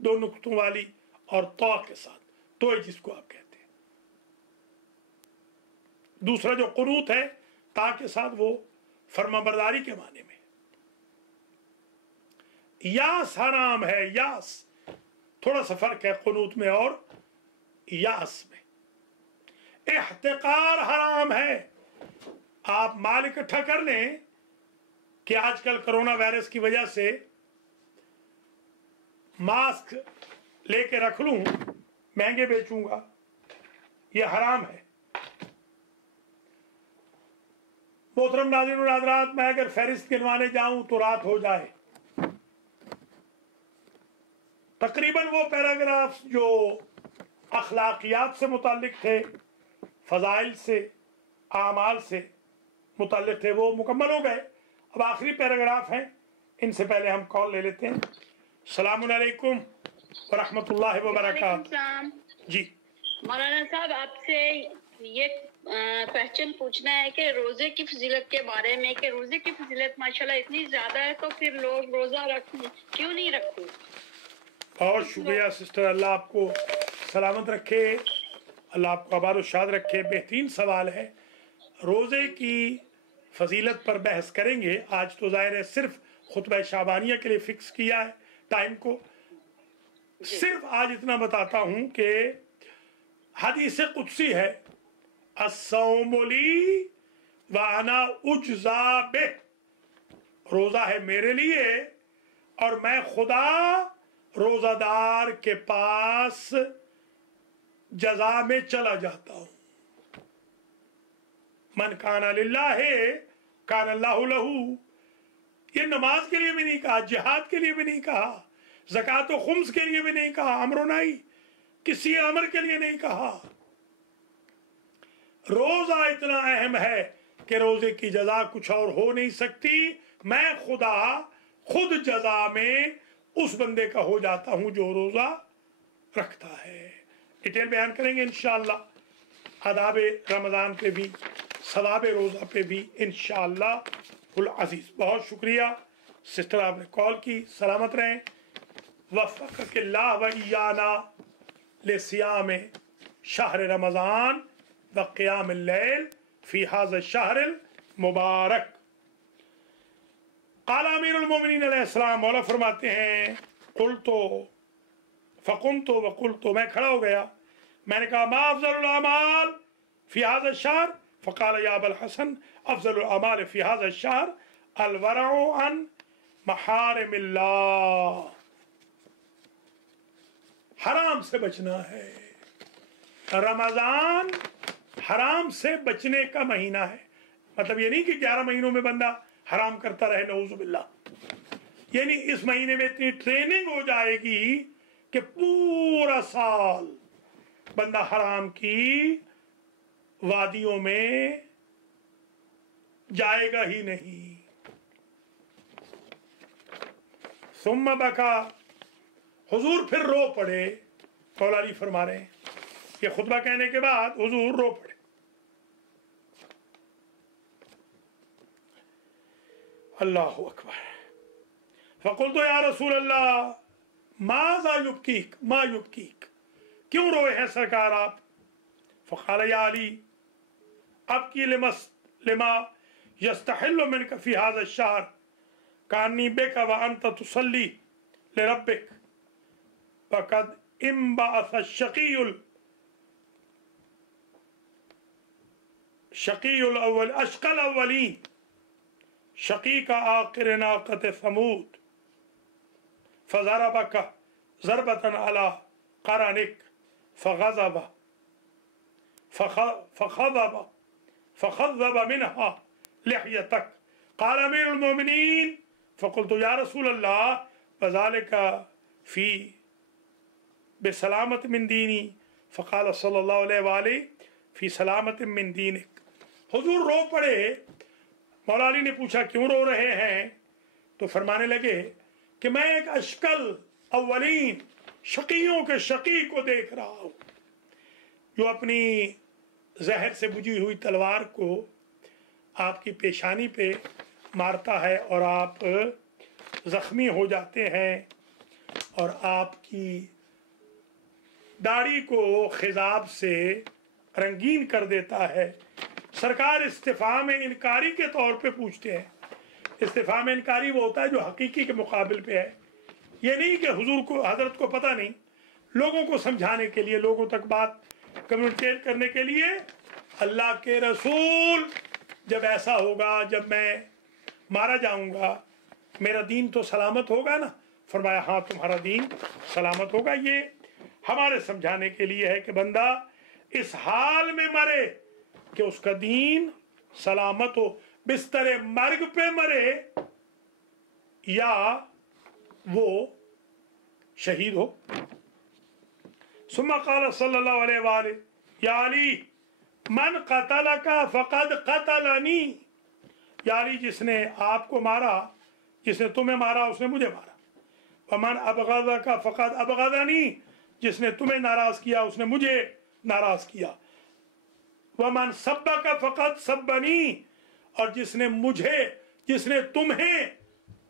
دو نقطوں والی اور طا کے ساتھ، تو جس کو آپ کہتے ہیں۔ دوسرا جو قنوت ہے تا کے ساتھ، وہ فرما برداری کے معنی میں۔ یاس حرام ہے، یاس، تھوڑا سا فرق ہے قنوت میں اور یاس میں۔ احتقار حرام ہے، آپ مال اکٹھا کر لیں کہ آج کل کرونا وائرس کی وجہ سے ماسک لے کے رکھ لوں، مہنگے بیچوں گا، یہ حرام ہے۔ محترم ناظرین و ناظرات، میں اگر فہرست گنوانے جاؤں تو رات ہو جائے۔ تقریباً وہ پیراگراف جو اخلاقیات سے متعلق تھے، فضائل سے، اعمال سے متعلق تھے، وہ مکمل ہو گئے۔ اب آخری پیراگراف ہیں، ان سے پہلے ہم کال لے لیتے ہیں۔ السلام علیکم ورحمۃ اللہ وبرکاتہ۔ جی مولانا صاحب، آپ سے یہ کوشچن پوچھنا ہے کہ روزے کی فضیلت کے بارے میں، کہ روزے کی فضیلت ماشاءاللہ اتنی زیادہ ہے تو پھر لوگ روزہ کیوں نہیں رکھتے؟ بہت شکریہ سسٹر، اللہ آپ کو سلامت رکھے، اللہ آپ کو آباد و شاد رکھے۔ بہترین سوال ہے۔ روزے کی فضیلت پر بحث کریں گے۔ آج تو ظاہر ہے صرف خطبہ شعبانیہ کے لیے فکس کیا ہے ٹائم کو۔ صرف آج اتنا بتاتا ہوں کہ حدیث قدسی ہے، الصوم لی وانا اجزا بہ، روزہ ہے میرے لیے اور میں خدا روزہ دار کے پاس جزا میں چلا جاتا ہوں۔ من کان للہ کان اللہ لہو، یہ نماز کے لیے بھی نہیں کہا، جہاد کے لیے بھی نہیں کہا، زکوٰۃ و خمس کے لیے بھی نہیں کہا، امر و نہی کسی امر کے لیے نہیں کہا۔ روزہ اتنا اہم ہے کہ روزے کی جزا کچھ اور ہو نہیں سکتی، میں خدا خود جزا میں اس بندے کا ہو جاتا ہوں جو روزہ رکھتا ہے۔ ڈیٹیل بیان کریں گے انشاءاللہ، آداب رمضان پہ بھی، ثواب روزہ پہ بھی انشاءاللہ العزیز۔ بہت شکریہ سسٹر، آپ نے کال کی، سلامت رہیں۔ وفقک اللہ و ایانا لصیام شہر رمضان و قیام اللیل فی ھذا الشہر المبارک۔ قال امیر المومنین علیہ السلام، مولا فرماتے ہیں، قلت فقمت وقلت، میں کھڑا ہو گیا मैंने कहा मा अफजलुल अमाल फी हाज़ा अश-शहर, फ़क़ाल या अबल हसन अफजलुल अमाल फी हाज़ा अश-शहर अल वरअउ अन महारिमिल्लाह, हराम से बचना है। रमजान हराम से बचने का महीना है। मतलब ये नहीं कि 11 महीनों में बंदा हराम करता रहे, नऊज़ु बिल्लाह। यानी इस महीने में इतनी ट्रेनिंग हो जाएगी कि पूरा साल बंदा हराम की वादियों में जाएगा ही नहीं। सुम्मा बका, हुजूर फिर रो पड़े। मौलाली फरमा रहे हैं ये खुतबा कहने के बाद हुजूर रो पड़े। अल्लाहु अकबर। फ़क़ुल्तु या रसूल अल्लाह माज़ा युबकीक, मा युबकीक, क्यों रोए हैं सरकार आप? फ़क़ाल या अली अबकी लिमा यस्तहिल्लु मिनका फ़ी हाज़ा अश-शहर कान्नी बिका व अंत तुसल्ली लिरब्बिक फ़क़द इंबअस शक़ीयुल अव्वल अशक़ल अव्वलीन शक़ी का आखिर नाक़त समूद फ़ज़रबका ज़रबतन अला क़रनिक फ़ख़ज़ब मिनहा लिह्यतक क़ाल अमीरुल मोमिनीन फ़क़ुल्तु या रसूल अल्लाह फ़ज़ालिका फ़ी बिसलामत मिन दीनी फ़क़ाल सल्लल्लाहु अलैहि वालैहि फ़ी सलामत मिन दीनिक। हुजूर रो पड़े। मौलाली ने पूछा क्यों रो रहे हैं? तो फरमाने लगे कि मैं एक अशकल अव्वलीन शकीयों के शकी को देख रहा हूँ जो अपनी जहर से बुझी हुई तलवार को आपकी पेशानी पे मारता है और आप जख्मी हो जाते हैं और आपकी दाढ़ी को खिजाब से रंगीन कर देता है। सरकार इस्तिफाम इनकारी के तौर पे पूछते हैं। इस्तिफाम इनकारी वो होता है जो हकीकी के मुकाबिल पे है। ये नहीं कि हुजूर को, हजरत को पता नहीं, लोगों को समझाने के लिए, लोगों तक बात कम्युनिकेट करने के लिए। अल्लाह के रसूल जब ऐसा होगा, जब मैं मारा जाऊंगा, मेरा दीन तो सलामत होगा ना? फरमाया हाँ तुम्हारा दीन सलामत होगा। ये हमारे समझाने के लिए है कि बंदा इस हाल में मरे कि उसका दीन सलामत हो, बिस्तरे मर्ग पे मरे या वो शहीद हो। सुम्मा क़ाल सल्लल्लाहु अलैहि वाले या अली मन क़तलका फ़क़द क़तलनी, या अली जिसने आपको मारा, जिसने तुम्हें मारा उसने मुझे मारा। वमन अबग़ज़का फ़क़द अबग़ज़नी, जिसने तुम्हें नाराज किया उसने मुझे नाराज किया। वमन सब्बका फ़क़द सब्बनी, और जिसने तुम्हें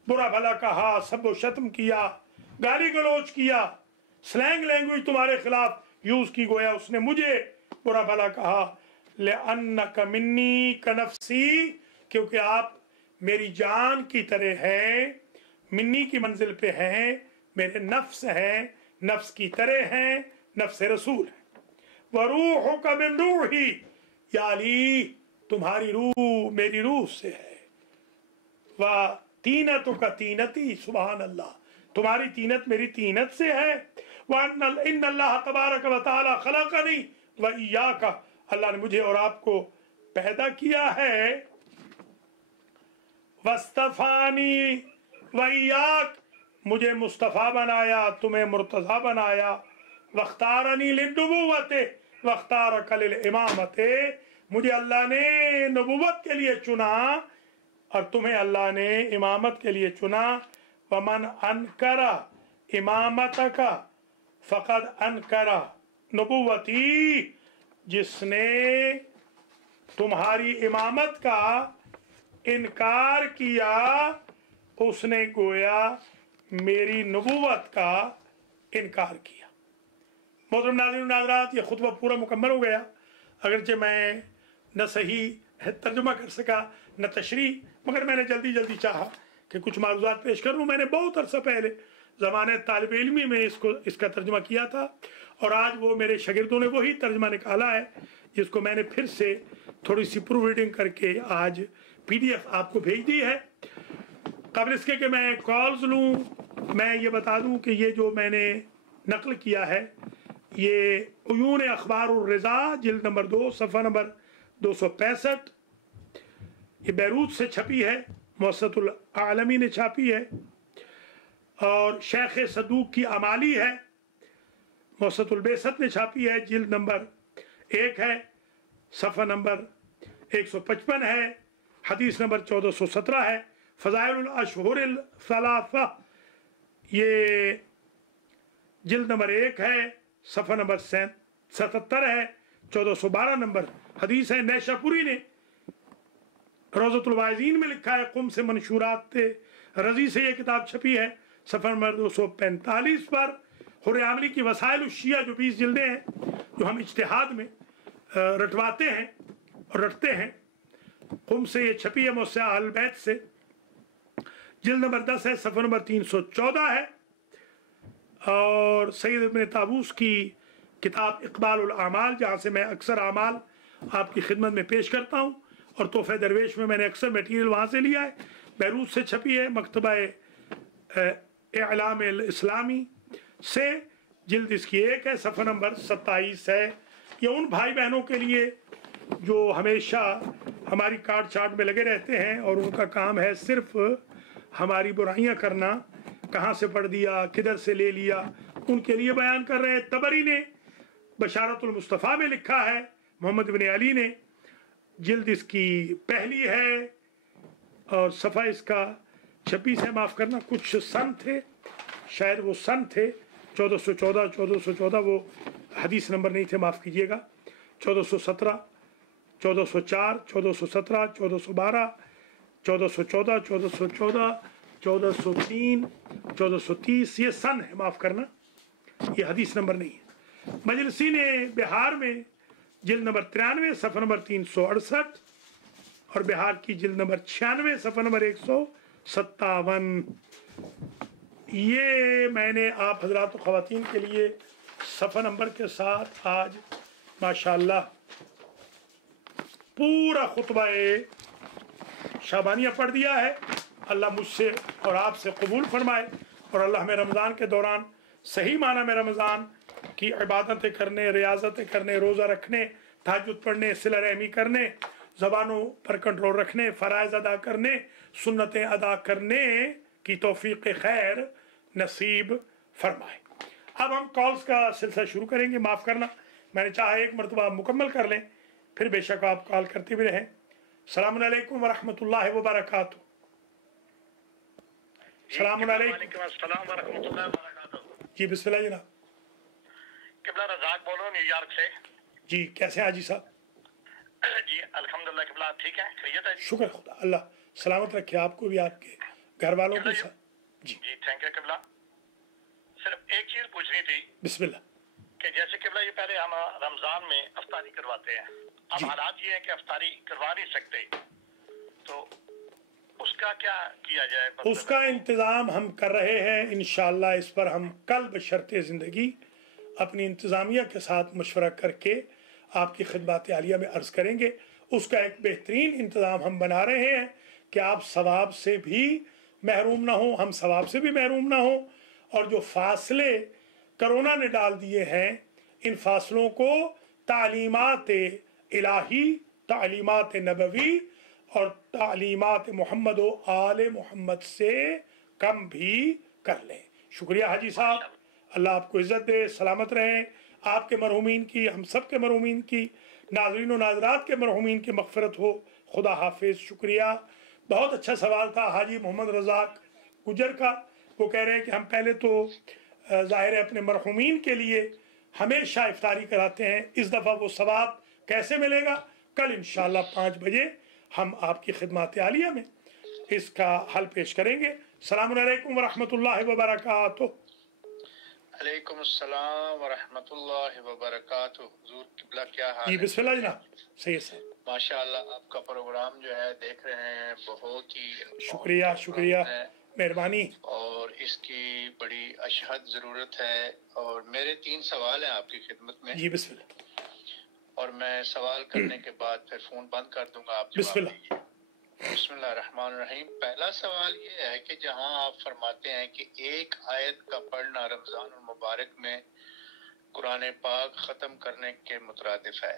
बुरा भला कहा, सब व शत्म किया, गाली गलौज किया, स्लैंग लैंग्वेज तुम्हारे खिलाफ यूज की, गोया उसने मुझे बुरा भला कहा। लिअन्नका मिन्नी कनफ्सी, क्योंकि आप मेरी जान की तरह हैं, मिन्नी की मंजिल पे हैं, मेरे नफ्स हैं, नफ्स की तरह हैं, नफ्स रसूल है। वरूहुका मिन रूही, या अली तुम्हारी रूह मेरी रूह से है। व तीनतुका तीनती, सुभान अल्लाह, तुम्हारी तीनत मेरी तीनत से है। इन्नल्लाह तबारक व तआला खलक़नी व इय्याका, अल्लाह ने मुझे और आपको पैदा किया है। वस्तफानी व इय्याक, मुझे मुस्तफ़ा बनाया, तुम्हें मुर्तज़ा बनाया। वख्तारनी लिन्नुबुव्वते वख्तारका लिल इमामते, मुझे अल्लाह ने नबुव्वत के लिए चुना और तुम्हें अल्लाह ने इमामत के लिए चुना। वमन अनकरा इमामतका फ़क़द अनकरा नबुव्वती, जिसने तुम्हारी इमामत का इनकार किया उसने गोया मेरी नबुव्वत का इनकार किया। मोहतरम नाज़रीन नाज़रात, ये खुतबा पूरा मुकम्मल हो गया। अगरचे मैं न सही तर्जुमा कर सका न तशरीह, मगर मैंने जल्दी जल्दी चाहा कि कुछ मालूमात पेश करूँ। मैंने बहुत अरसा पहले ज़माने तालिब इल्मी में इसका तर्जुमा किया था, और आज वो मेरे शागिर्दों ने वही तर्जुमा निकाला है, जिसको मैंने फिर से थोड़ी सी प्रूफ रीडिंग करके आज PDF आपको भेज दी है। कबल इसके कि मैं कॉल्स लूँ, मैं ये बता दूँ कि ये जो मैंने नकल किया है ये उयून अखबार उर रज़ा जिल्द नंबर 2 सफ़ा नंबर 265, ये बैरूत से छपी है, मुअस्ससतुल आलमी ने छापी है, और शेख सदूक की अमाली है, मुअस्ससतुल बेसत ने छापी है, जिल्द नंबर 1 है, सफ़ा नंबर 155 है, हदीस नंबर 1417 है। फ़ज़ाइलुल अशहुरिल सलासा ये जिल्द नंबर 1 है, सफ़ा नंबर 77 है, 1412 नंबर हदीस है। नैशापुरी ने रोज़तुल वाइज़ीन में लिखा है, कुम से मंशूरात रज़ी से ये किताब छपी है, सफ़ा नंबर 245 पर। हुर्र आमली की वसाइल शिया जो 20 जिल्दें हैं, जो हम इज्तिहाद में रटवाते हैं और रटते हैं, कुम से ये छपी है, मुझसे अहल बैत से, जिल्द नंबर 10 है, सफ़ा नंबर 314 है। और सैयद इब्न ताबूस की किताब इक़बालुल आमाल, जहाँ से मैं अक्सर आमाल आपकी खिदमत में पेश करता हूँ, और तोहफ़े दरवेश में मैंने अक्सर मटीरियल वहाँ से लिया है, बैरूत से छपी है, मकतबा इलाम इस्लामी से, जिल्द इसकी 1 है, सफ़ा नंबर 27 है। ये उन भाई बहनों के लिए जो हमेशा हमारी काट छाट में लगे रहते हैं और उनका काम है सिर्फ हमारी बुराइयां करना, कहाँ से पढ़ दिया, किधर से ले लिया, उनके लिए बयान कर रहे हैं। तबरी ने बशारतुल मुस्तफ़ा में लिखा है, मोहम्मद बिन अली ने, जिल्द इसकी 1 है, और सफ़ा इसका 26 है। माफ़ करना, कुछ सन थे, शायद वो सन थे 1414 वो हदीस नंबर नहीं थे, माफ़ कीजिएगा। 1417, 1404, 1417, 1412, 1414, 1414, 1403, 1430 ये सन है, माफ़ करना, ये हदीस नंबर नहीं है। मजलिसी ने बिहार में जिल्द नंबर 93 सफ़ा नंबर 368, और बिहार की जिल्द नंबर 96 सफ़ा नंबर 157। ये मैंने आप हजरात ख़वातीन के लिए सफ़ा नंबर के साथ आज माशाअल्लाह पूरा खुतबा शाबानिया पढ़ दिया है। अल्लाह मुझसे और आपसे कबूल फरमाए, और अल्लाह में रमज़ान के दौरान सही माना में रमज़ान की इबादतें करने, रियाज़तें करने, रोज़ा रखने, तहज्जुद पढ़ने, सिला रहमी करने, ज़बानों पर कंट्रोल रखने, फ़राइज़ अदा करने, सुन्नतें अदा करने की तौफ़ीक़ खैर नसीब फरमाए। अब हम कॉल्स का सिलसिला शुरू करेंगे। माफ़ करना, मैंने चाहा एक मरतबा मुकम्मल कर लें, फिर बेशक आप कॉल करते भी रहें। अस्सलामु अलैकुम व रहमतुल्लाहि व बरकातुहू। अस्सलामु अलैकुम। जी बिस्मिल्लाह जनाब। किबला रज़ाक बोलो न्यूयॉर्क से। जी कैसे हैं हाजी साहब? जी अल्हम्दुलिल्लाह। किबला आप ठीक हैं? खैरियत है? शुक्र खुदा, अल्लाह सलामत रखे आपको भी, आपके घर वालों को। जी जी थैंक यू किबला। सिर्फ एक चीज पूछनी थी। बिस्मिल्लाह। कि जैसे किबला ये पहले हम रमजान में अफ्तारी करवाते हैं, अब हालात ये है कि अफ्तारी करवा नहीं सकते, तो उसका क्या किया जाए? उसका इंतज़ाम हम कर रहे हैं इंशाअल्लाह। इस पर हम कल बशर्ते ज़िंदगी अपनी इंतज़ामिया के साथ मशवरा करके आपकी खिदमत आलिया में अर्ज़ करेंगे। उसका एक बेहतरीन इंतज़ाम हम बना रहे हैं कि आप सवाब से भी महरूम ना हो, हम सवाब से भी महरूम ना हो, और जो फासले कोरोना ने डाल दिए हैं, इन फासलों को तालीमात इलाही, तालीमात नबवी और तालीमात मोहम्मद व आले मोहम्मद से कम भी कर लें। शुक्रिया हाजी साहब, अल्लाह आपको इज़्ज़त दे, सलामत रहें। आपके मरहूमीन की, हम सब के मरहूमीन की, नाज़रीन व नाज़रात के मरहूमीन की मग़फ़िरत हो। खुदा हाफिज़। शुक्रिया। बहुत अच्छा सवाल था हाजी मोहम्मद रज़ाक गुजर का। वो कह रहे हैं कि हम पहले तो ज़ाहिर है अपने मरहूमीन के लिए हमेशा इफ्तारी कराते हैं, इस दफ़ा वो सवाब कैसे मिलेगा? कल इंशाअल्लाह 5 बजे हम आपकी खिदमत आलिया में इसका हल पेश करेंगे। अस्सलामु अलैकुम व रहमतुल्लाहि व बरकातुहू। अलैकुम अस्सलाम व रहमतुल्लाहि व बरकातुहू। हुजूर किबला क्या हाल है? जी बिस्मिल्लाह जनाब। सही है माशाअल्लाह, आपका प्रोग्राम जो है देख रहे हैं, बहुत ही शुक्रिया शुक्रिया। مہربانی. اور اس کی بڑی اشہد ضرورت ہے. اور میرے 3 سوال ہیں آپ کی خدمت میں. جی بسم اللہ. اور میں سوال کرنے کے بعد پھر فون بند کر دوں گا, آپ بسم جواب اللہ. دیجیے. بسم اللہ الرحمن الرحیم. پہلا سوال یہ ہے کہ جہاں آپ فرماتے ہیں کہ ایک آیت کا پڑھنا رمضان المبارک میں قرآن پاک ختم کرنے کے مترادف ہے,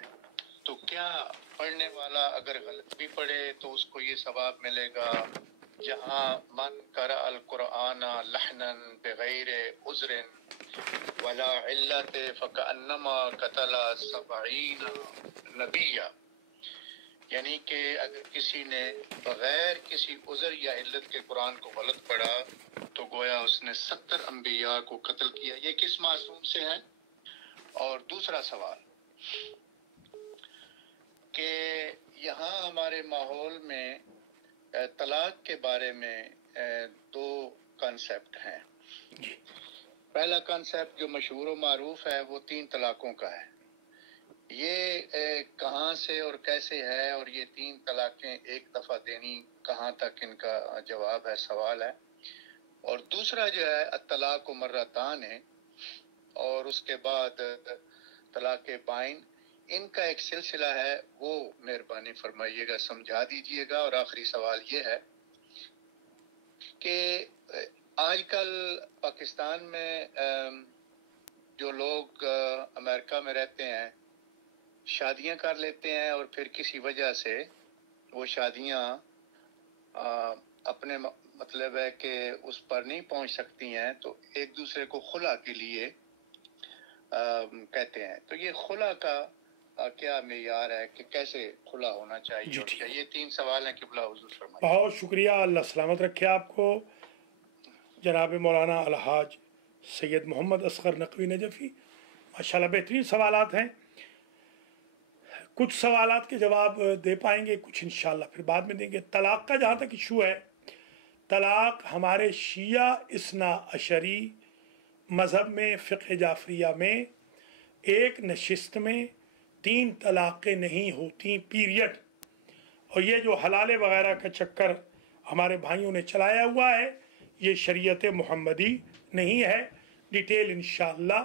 تو کیا پڑھنے والا اگر غلط بھی پڑھے تو اس کو یہ ثواب ملے گا؟ جہاں من قرأ القرآن لحنا بغیر عذر ولا علت فکأنما قتل 70 نبیا, یعنی کہ اگر کسی نے بغیر کسی عذر یا علت کے قرآن کو غلط پڑھا تو گویا اس نے 70 انبیاء کو قتل کیا. یہ کس معصوم سے ہے؟ اور دوسرا سوال کہ یہاں ہمارے ماحول میں طلاق کے بارے میں 2 کانسیپٹ ہیں. پہلا کانسیپٹ جو مشہور و معروف ہے وہ 3 طلاقوں کا ہے. یہ کہاں سے اور کیسے ہے, اور یہ 3 طلاقیں ایک دفعہ دینی کہاں تک ان کا جواب ہے, سوال ہے. اور دوسرا جو ہے الطلاق مرتان ہے, اور اس کے بعد طلاق بائن, ان کا ایک سلسلہ ہے, وہ مہربانی فرمائیے گا, سمجھا دیجئے گا. اور آخری سوال یہ ہے کہ آج کل پاکستان میں جو لوگ امریکہ میں رہتے ہیں شادیاں کر لیتے ہیں اور پھر کسی وجہ سے وہ شادیاں اپنے مطلب ہے کہ اس پر نہیں پہنچ سکتی ہیں, تو ایک دوسرے کو خلا کے لیے کہتے ہیں. تو یہ خلا کا کیا معیار ہے کہ کیسے خلا ہونا چاہیے؟ اور کیا یہ 3 سوال ہیں قبلہ حضور فرمائیے. بہت شکریہ, اللہ سلامت رکھے آپ کو. جناب مولانا الحاج سید محمد اصغر نقوی نجفی, ماشاءاللہ بہترین سوالات ہیں. کچھ سوالات کے جواب دے پائیں گے, کچھ انشاءاللہ پھر بعد میں دیں گے. طلاق کا جہاں تک ایشو ہے, طلاق ہمارے شیعہ اثنا عشری مذہب میں فقہ جعفریہ میں ایک نشست میں 3 طلاقیں نہیں ہوتی, پیریڈ. اور یہ جو حلالے وغیرہ کا چکر ہمارے بھائیوں نے چلایا ہوا ہے, یہ شریعت محمدی نہیں ہے. ڈیٹیل انشاءاللہ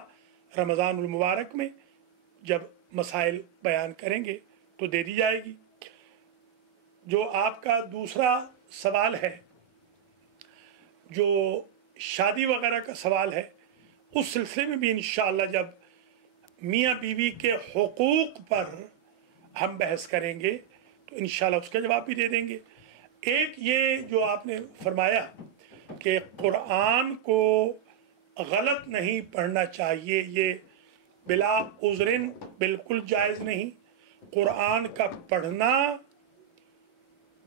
رمضان المبارک میں جب مسائل بیان کریں گے تو دے دی جائے گی. جو آپ کا دوسرا سوال ہے, جو شادی وغیرہ کا سوال ہے, اس سلسلے میں بھی انشاءاللہ جب میاں بیوی کے حقوق پر ہم بحث کریں گے تو انشاءاللہ اس کا جواب بھی دے دیں گے. ایک یہ جو آپ نے فرمایا کہ قرآن کو غلط نہیں پڑھنا چاہیے, یہ بلا عذرن بالکل جائز نہیں. قرآن کا پڑھنا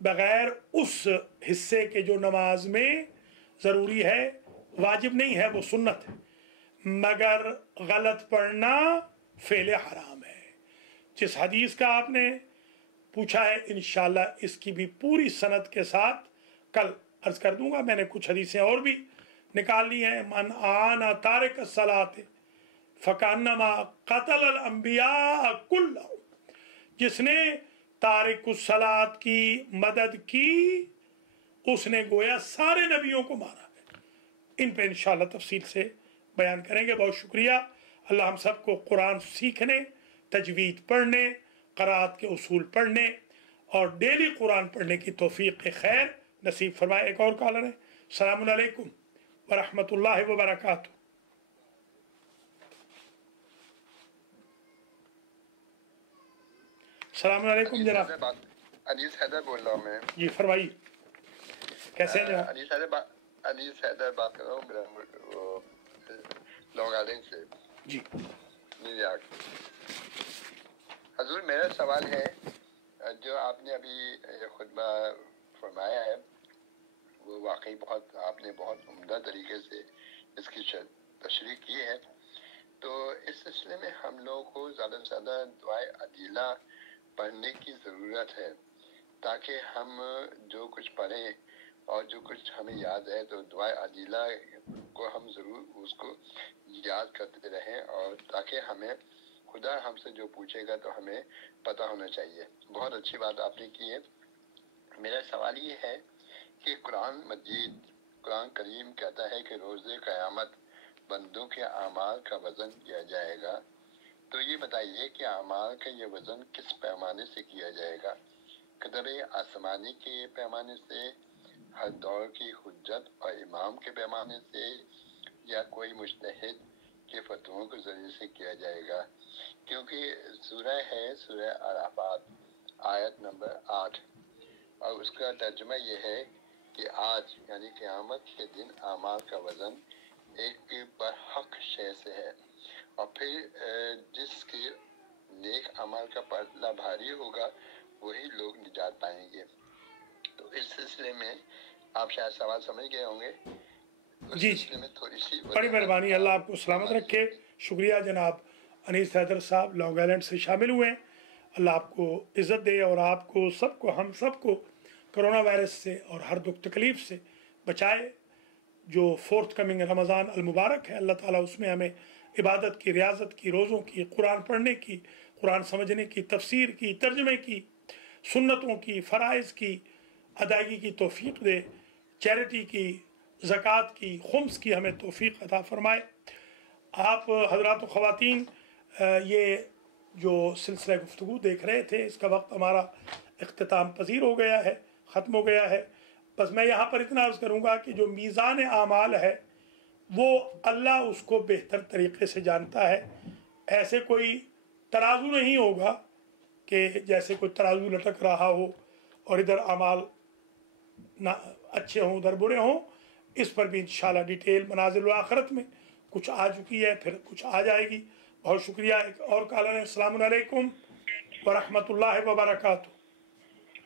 بغیر اس حصے کے جو نماز میں ضروری ہے, واجب نہیں ہے, وہ سنت ہے, مگر غلط پڑھنا فعل حرام ہے. جس حدیث کا آپ نے پوچھا ہے انشاءاللہ اس کی بھی پوری سند کے ساتھ کل عرض کر دوں گا. میں نے کچھ حدیثیں اور بھی نکال لی ہیں. من آنا تارک الصلاۃ فکانما قتل الانبیاء کلہم, جس نے تارک الصلاۃ کی مدد کی اس نے گویا سارے نبیوں کو مارا ہے. ان پہ انشاءاللہ تفصیل سے بیان کریں گے. بہت شکریہ. اللہ ہم سب کو قرآن سیکھنے, تجوید پڑھنے, قرآت کے اصول پڑھنے اور ڈیلی قرآن پڑھنے کی توفیق خیر نصیب فرمائے. ایک اور کالر ہے. السلام علیکم ورحمۃ اللہ وبرکاتہ. السلام علیکم جناب. عزیز حیدر بول رہا ہوں میں. جی فرمائیے, کیسے ہیں جناب؟ عزیز حیدر بات کر رہا ہوں لانگ آئلینڈ سے. جی نیو یارک. حضور میرا سوال ہے, جو آپ نے ابھی خطبہ فرمایا ہے وہ واقعی بہت, آپ نے بہت عمدہ طریقے سے اس کی تشریح کی ہے. تو اس سلسلے میں ہم لوگوں کو زیادہ سے زیادہ دعائے عدیلہ پڑھنے کی ضرورت ہے, تاکہ ہم جو کچھ پڑھیں اور جو کچھ ہمیں یاد ہے تو دعائے عدیلہ کو ہم ضرور اس کو یاد کرتے رہیں, اور تاکہ ہمیں خدا ہم سے جو پوچھے گا تو ہمیں پتہ ہونا چاہیے. بہت اچھی بات آپ نے کی ہے. میرا سوال یہ ہے کہ قرآن مجید قرآن کریم کہتا ہے کہ روز قیامت بندوں کے اعمال کا وزن کیا جائے گا، تو یہ بتائیے کہ اعمال کا یہ وزن کس پیمانے سے کیا جائے گا؟ قدر آسمانی کے پیمانے سے، ہر دور کی حجت اور امام کے پیمانے سے، یا کوئی مجتہد کے فتووں کے ذریعے سے کیا جائے گا؟ کیونکہ سورہ ہے سورہ اعراف آیت نمبر 8، اور اس کا ترجمہ یہ ہے کہ آج یعنی قیامت کے دن اعمال کا وزن ایک برحق شے سے ہے، اور پھر جس کے نیک عمل کا پلڑا بھاری ہوگا وہی لوگ نجات پائیں گے۔ تو اس سلسلے میں آپ شاید سوال سمجھ گئے ہوں گے۔ جی میں تھوڑی سی بڑی مہربانی، اللہ آپ کو سلامت رکھے۔ شکریہ جناب انیس حیدر صاحب لانگ آئلینڈ سے شامل ہوئے ہیں، اللہ آپ کو عزت دے اور آپ کو سب کو، ہم سب کو کرونا وائرس سے اور ہر دکھ تکلیف سے بچائے۔ جو فورتھ کمنگ رمضان المبارک ہے، اللہ تعالیٰ اس میں ہمیں عبادت کی، ریاضت کی، روزوں کی، قرآن پڑھنے کی، قرآن سمجھنے کی، تفسیر کی، ترجمے کی، سنتوں کی، فرائض کی ادائیگی کی توفیق دے، چیریٹی کی، زکوٰۃ کی، خمس کی ہمیں توفیق عطا فرمائے۔ آپ حضرات و خواتین یہ جو سلسلہ گفتگو دیکھ رہے تھے، اس کا وقت ہمارا اختتام پذیر ہو گیا ہے، ختم ہو گیا ہے۔ بس میں یہاں پر اتنا عرض کروں گا کہ جو میزان اعمال ہے وہ اللہ اس کو بہتر طریقے سے جانتا ہے۔ ایسے کوئی ترازو نہیں ہوگا کہ جیسے کوئی ترازو لٹک رہا ہو اور ادھر اعمال نہ اچھے ہوں ادھر برے ہوں۔ اس پر بھی انشاءاللہ ڈیٹیل منازل الآخرت میں کچھ آ چکی ہے، پھر کچھ آ جائے گی۔ بہت شکریہ۔ ایک اور کالر ہے، السلام علیکم ورحمۃ اللہ وبرکاتہ۔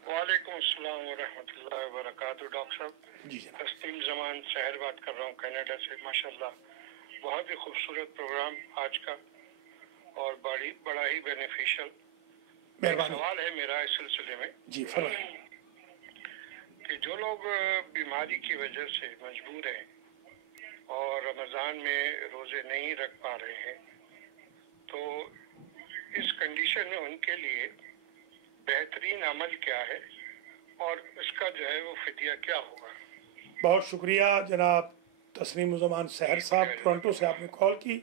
وعلیکم السلام ورحمۃ اللہ وبرکاتہ۔ ڈاکٹر صاحب، جی جناب۔ تسلیم زمان سحر بات کر رہا ہوں کینیڈا سے۔ ماشاءاللہ بہت ہی خوبصورت پروگرام آج کا اور بڑا ہی بینیفیشل۔ مہربانی۔ سوال ہے میرا اس سلسلے میں جی فرمائیں۔ کہ جو لوگ بیماری کی وجہ سے مجبور ہیں اور رمضان میں روزے نہیں رکھ پا رہے ہیں، تو اس کنڈیشن میں ان کے لیے بہترین عمل کیا ہے اور اس کا جو ہے وہ فدیہ کیا ہوگا؟ بہت شکریہ جناب تسلیم الزمان سحر صاحب، ٹورنٹو سے آپ نے کال کی۔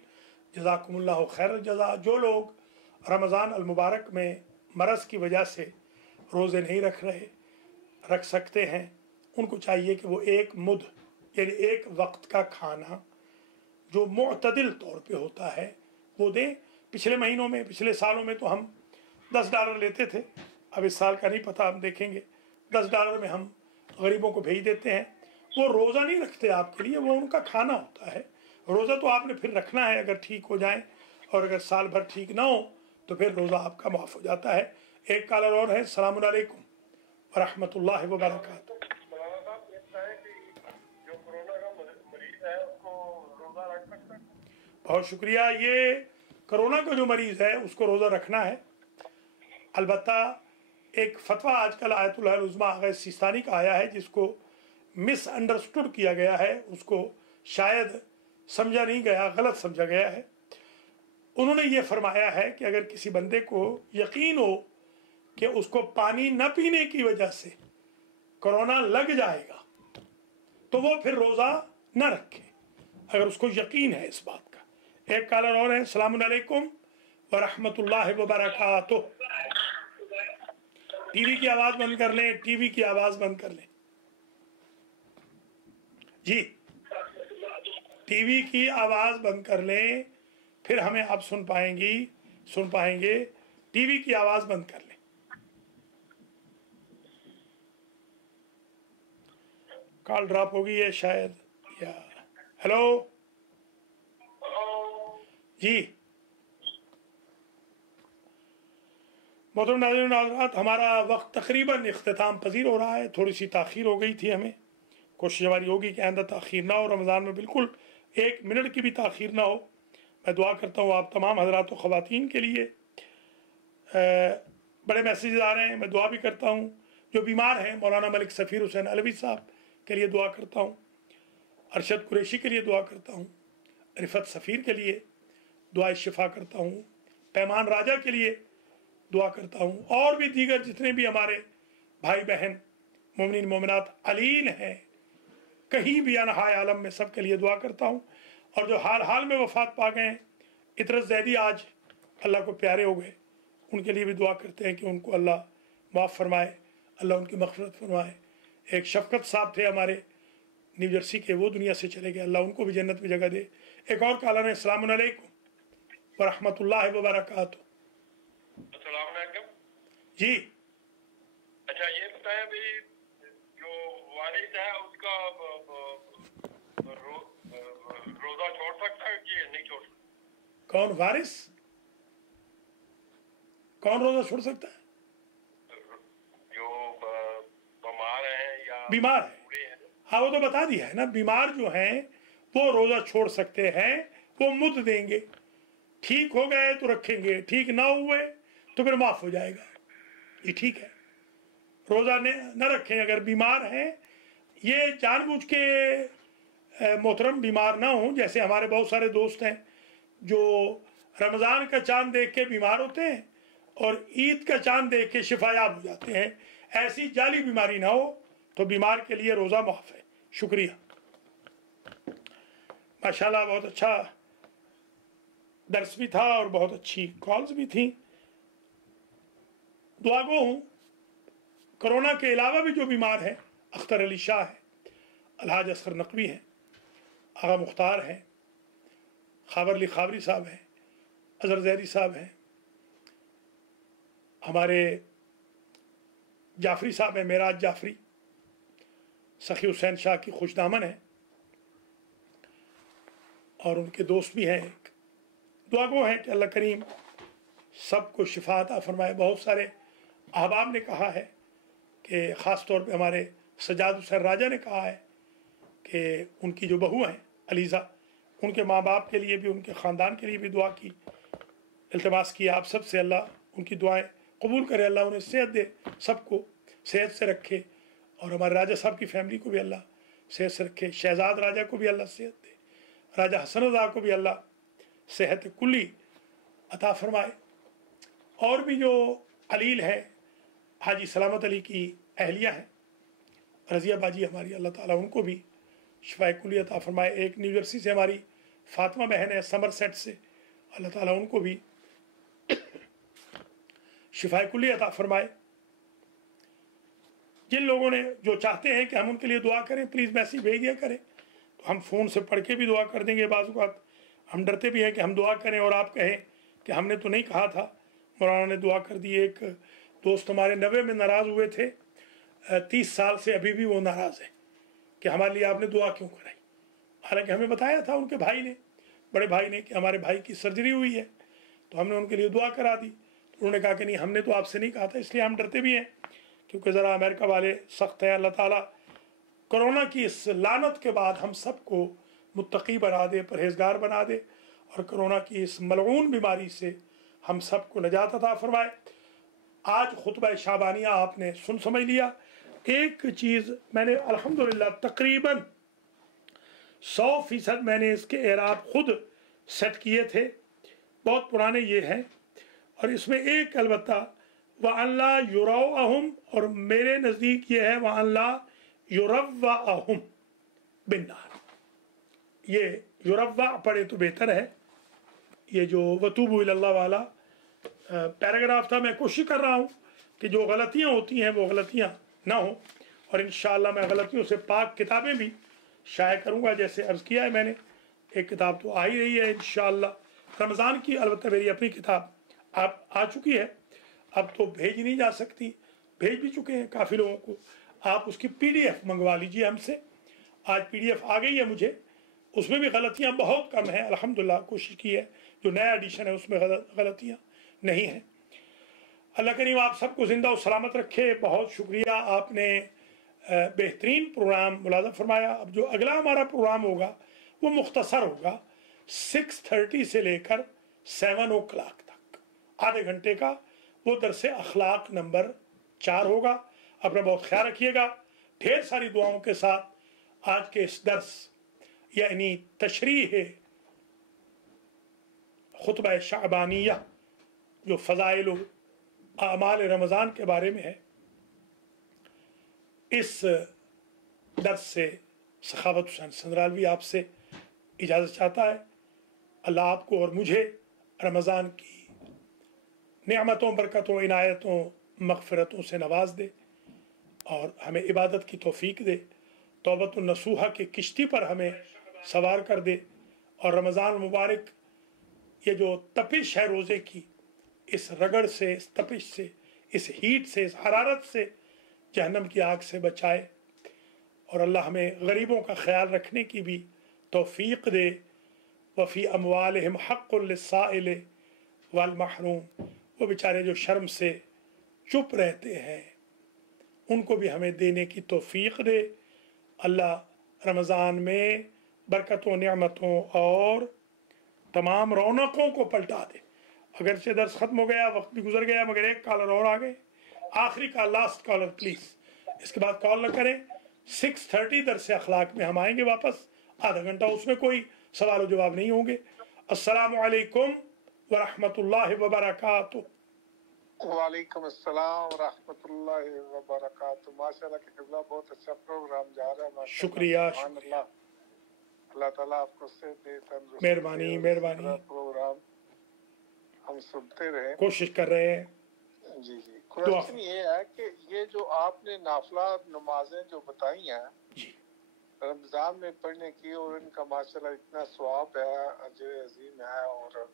جزاکم اللہ خیر الجزا۔ جو لوگ رمضان المبارک میں مرض کی وجہ سے روزے نہیں رکھ سکتے ہیں، ان کو چاہیے کہ وہ ایک مد یعنی ایک وقت کا کھانا جو معتدل طور پہ ہوتا ہے وہ دیں۔ پچھلے مہینوں میں، پچھلے سالوں میں تو ہم $10 لیتے تھے، اب اس سال کا نہیں پتہ، ہم دیکھیں گے۔ $10 میں ہم غریبوں کو بھیج دیتے ہیں۔ وہ روزہ نہیں رکھتے آپ کے لیے، وہ ان کا کھانا ہوتا ہے۔ روزہ تو آپ نے پھر رکھنا ہے اگر ٹھیک ہو جائیں، اور اگر سال بھر ٹھیک نہ ہو تو پھر روزہ آپ کا معاف ہو جاتا ہے۔ ایک کالر اور ہے، السلام علیکم ورحمۃ اللہ وبرکاتہ۔ بہت شکریہ۔ یہ کرونا کا جو مریض ہے اس کو روزہ رکھنا ہے۔ البتہ ایک فتویٰ آج کل آیت اللہ العظمیٰ آغا سیستانی کا آیا ہے جس کو مس انڈرسٹوڈ کیا گیا ہے، اس کو شاید سمجھا نہیں گیا، غلط سمجھا گیا ہے۔ انہوں نے یہ فرمایا ہے کہ اگر کسی بندے کو یقین ہو کہ اس کو پانی نہ پینے کی وجہ سے کرونا لگ جائے گا تو وہ پھر روزہ نہ رکھے، اگر اس کو یقین ہے اس بات کا۔ ایک کالر اور ہے، السلام علیکم ورحمۃ اللہ وبرکاتہ۔ ٹی وی کی آواز بند کر لیں، ٹی وی کی آواز بند کر لیں۔ جی ٹی وی کی آواز بند کر لیں، پھر ہمیں آپ سن پائیں گے۔ ٹی وی کی آواز بند کر لیں۔ کال ڈراپ ہو گئی ہے شاید، یا ہیلو جی۔ محترم ناظرین و ناظرات، ہمارا وقت تقریباً اختتام پذیر ہو رہا ہے۔ تھوڑی سی تاخیر ہو گئی تھی، ہمیں کوشش ہماری ہوگی کہ آئندہ تاخیر نہ ہو، رمضان میں بالکل 1 منٹ کی بھی تاخیر نہ ہو۔ میں دعا کرتا ہوں آپ تمام حضرات و خواتین کے لیے۔ بڑے میسیجز آ رہے ہیں، میں دعا بھی کرتا ہوں۔ جو بیمار ہیں مولانا ملک سفیر حسین علوی صاحب کے لیے دعا کرتا ہوں، ارشد قریشی کے لیے دعا کرتا ہوں، رفت سفیر کے لیے دعائے شفا کرتا ہوں، پیمان راجہ کے لیے دعا کرتا ہوں، اور بھی دیگر جتنے بھی ہمارے بھائی بہن مومنین مومنات علین ہیں कहीं भी अनहाय आलम में सब के लिए दुआ करता हूँ। और जो हाल हाल में वफात पा गए हैं, इतरत ज़ैदी आज अल्लाह को प्यारे हो गए, उनके लिए भी दुआ करते हैं कि उनको अल्लाह माफ़ फरमाए, अल्लाह उनकी मग़फ़िरत फरमाए। एक शफ़क़त साहब थे हमारे न्यू जर्सी के, वो दुनिया से चले गए, अल्लाह उनको भी जन्नत में जगह दे। एक और कॉलर है, अस्सलाम वालेकुम व रहमतुल्लाहि व बरकातुहू। अस्सलाम वालेकुम जी, अच्छा ये बताया भाई, जो वालिद है उसका रोजा छोड़ सकता है कि नहीं छोड़ सकता? कौन वारिस, कौन रोजा छोड़ सकता है? जो बीमार है या बीमार है, हाँ वो तो बता दिया है ना, बीमार जो हैं वो रोजा छोड़ सकते हैं, वो मुद्द देंगे, ठीक हो गए तो रखेंगे, ठीक ना हुए तो फिर माफ हो जाएगा, ये ठीक है। रोजा न रखें अगर बीमार हैं, ये जानबूझ के मोहतरम बीमार ना हो। जैसे हमारे बहुत सारे दोस्त हैं जो रमज़ान का चांद देख के बीमार होते हैं और ईद का चांद देख के शिफायाब हो जाते हैं, ऐसी जाली बीमारी ना हो, तो बीमार के लिए रोज़ा माफ़ है। शुक्रिया, माशाल्लाह बहुत अच्छा दर्स भी था और बहुत अच्छी कॉल्स भी थी। दुआ गो हूँ, कोरोना के अलावा भी जो बीमार है, अख्तर अली शाह है, अलहाज असगर नकवी हैं, आगा मुख्तार हैं, खाबर अली खाबरी साहब हैं, अजहर ज़ैदी साहब हैं, हमारे जाफरी साहब हैं, मेराज जाफरी, सखी हुसैन शाह की खुशदामन है और उनके दोस्त भी हैं। एक दुआ गो हैं कि अल्लाह करीम सबको शिफा अता फरमाए। बहुत सारे अहबाब ने कहा है कि ख़ास तौर पे हमारे सजाद हुसैन राजा ने कहा है कि उनकी जो बहू हैं अलीज़ा, उनके माँ बाप के लिए भी, उनके ख़ानदान के लिए भी दुआ की, इल्तिमास की आप सब से अल्लाह उनकी दुआएं कबूल करे, अल्लाह उन्हें सेहत दे, सबको सेहत से रखे, और हमारे राजा साहब की फैमिली को भी अल्लाह सेहत से रखे, शहजाद राजा को भी अल्लाह सेहत दे, राजा हसन रज़ा को भी अल्लाह सेहत कुल्ली अता फरमाए। और भी जो अलील है, हाजी सलामत अली की अहलिया हैं, रज़िया बाजी हमारी, अल्लाह ताला उनको भी शिफाए कुल्ली अता फरमाए। एक न्यू जर्सी से हमारी फातिमा बहन है, समरसेट से, अल्लाह ताला उनको भी शिफाए कुल्ली अता फरमाए। जिन लोगों ने जो चाहते हैं कि हम उनके लिए दुआ करें, प्लीज़ मैसेज भेज दिया करें, तो हम फ़ोन से पढ़ के भी दुआ कर देंगे। बाज़ औक़ात हम डरते भी हैं कि हम दुआ करें और आप कहें कि हमने तो नहीं कहा था, मौलाना ने दुआ कर दी। एक दोस्त हमारे 90 में नाराज़ हुए थे, 30 साल से अभी भी वो नाराज़ है कि हमारे लिए आपने दुआ क्यों कराई। हालांकि हमें बताया था उनके भाई ने, बड़े भाई ने, कि हमारे भाई की सर्जरी हुई है, तो हमने उनके लिए दुआ करा दी। तो उन्होंने कहा कि नहीं, हमने तो आपसे नहीं कहा था, इसलिए हम डरते भी हैं, क्योंकि ज़रा अमेरिका वाले सख्त हैं। अल्लाह ताला कोरोना की इस लानत के बाद हम सबको मुत्तकी बना दे, परहेजगार बना दे, और कोरोना की इस मलऊन बीमारी से हम सबको नजात अता फरमाए। आज खुतबा शाबानिया आपने सुन समझ लिया। एक चीज़ मैंने अल्हम्दुलिल्लाह तकरीबन 100% मैंने इसके एराब खुद सेट किए थे, बहुत पुराने ये हैं, और इसमें एक अलबत्ता व अल्लाह युरव्वहुम, और मेरे नज़दीक ये है व अल्लाह युरव्वहुम बिन्नार। ये युरव्वा पढ़े तो बेहतर है। ये जो वतूबु इलल्लाह वाला पैराग्राफ था, मैं कोशिश कर रहा हूँ कि जो गलतियाँ होती हैं वो गलतियाँ ना हो, और इंशाअल्लाह मैं गलतियों से पाक किताबें भी शाया करूँगा। जैसे अर्ज़ किया है मैंने, एक किताब तो आ ही रही है इंशाअल्लाह रमज़ान की, अलबत्ता मेरी अपनी किताब आप आ चुकी है, अब तो भेज नहीं जा सकती, भेज भी चुके हैं काफ़ी लोगों को। आप उसकी PDF मंगवा लीजिए हमसे, आज PDF आ गई है मुझे, उसमें भी गलतियाँ बहुत कम हैं अल्हम्दुलिल्लाह। कोशिश की है जो नया एडिशन है उसमें गलतियाँ नहीं हैं। अल्लाह करीम आप सबको ज़िंदा और सलामत रखे। बहुत शुक्रिया, आपने बेहतरीन प्रोग्राम मुलाज़ा फरमाया। अब जो अगला हमारा प्रोग्राम होगा वो मुख्तसर होगा, 6:30 से लेकर 7 o'clock तक, आधे घंटे का। वो दरसे अखलाक नंबर 4 होगा। अपना बहुत ख्याल रखिएगा। ढेर सारी दुआओं के साथ आज के इस दर्स यानी तशरीह खुतबा शाबानिया, जो फ़ज़ाइल आमाल रमज़ान के बारे में है, इस दर्स से सखावत हुसैन संदरालवी आपसे इजाज़त चाहता है। अल्लाह आपको और मुझे रमज़ान की नेमतों, बरकतों, इनायतों, मग़फ़िरतों से नवाज दे और हमें इबादत की तौफ़ीक दे, तौबतुन नसूहा की किश्ती पर हमें सवार कर दे और रमज़ान मुबारक ये जो तपिश है रोज़े की, इस रगड़ से, इस तपिश से, इस हीट से, इस हरारत से, जहन्नम की आग से बचाए और अल्लाह हमें गरीबों का ख्याल रखने की भी तौफ़ीक दे। वफ़ी अमवालिहिम हक़्क़ुल लिस्साइल वल महरूम, वो बेचारे जो शर्म से चुप रहते हैं उनको भी हमें देने की तौफ़ीक दे। अल्लाह रमज़ान में बरकतों, नेमतों और तमाम रौनकों को पलटा दे। अगर से दर्स ख़त्म हो गया, वक्त भी गुजर गया, मगर एक कॉलर और आ गए, आखिरी का, लास्ट कॉलर प्लीज़, इसके बाद कॉल न करें। 6:30 दर्स अखलाक में हम आएंगे वापस, आधा घंटा, उसमें कोई सवाल और जवाब नहीं होंगे। अस्सलामु अलैकुम व रहमतुल्लाहि व बरकातुहू। वालेकुम अस्सलाम व रहमतुल्लाहि व बरकातुहू। माशाल्लाह कि किबला बहुत अच्छा प्रोग्राम जा रहा है, माशाल्लाह। शुक्रिया, सुभान अल्लाह। अल्लाह ताला आपको सेहत दे, तंदुरुस्ती मेहरबानी, दे और मेहरबानी। इस तरह प्रोग्राम हम सुनते रहे। कोशिश कर रहे हैं। जी जी। क्वेश्चन ये है कि ये जो आपने नाफिला नमाजें जो बताई हैं जी, रमजान में पढ़ने की, और इनका माशाल्लाह इतना सवाब है, अजर अजीम है, और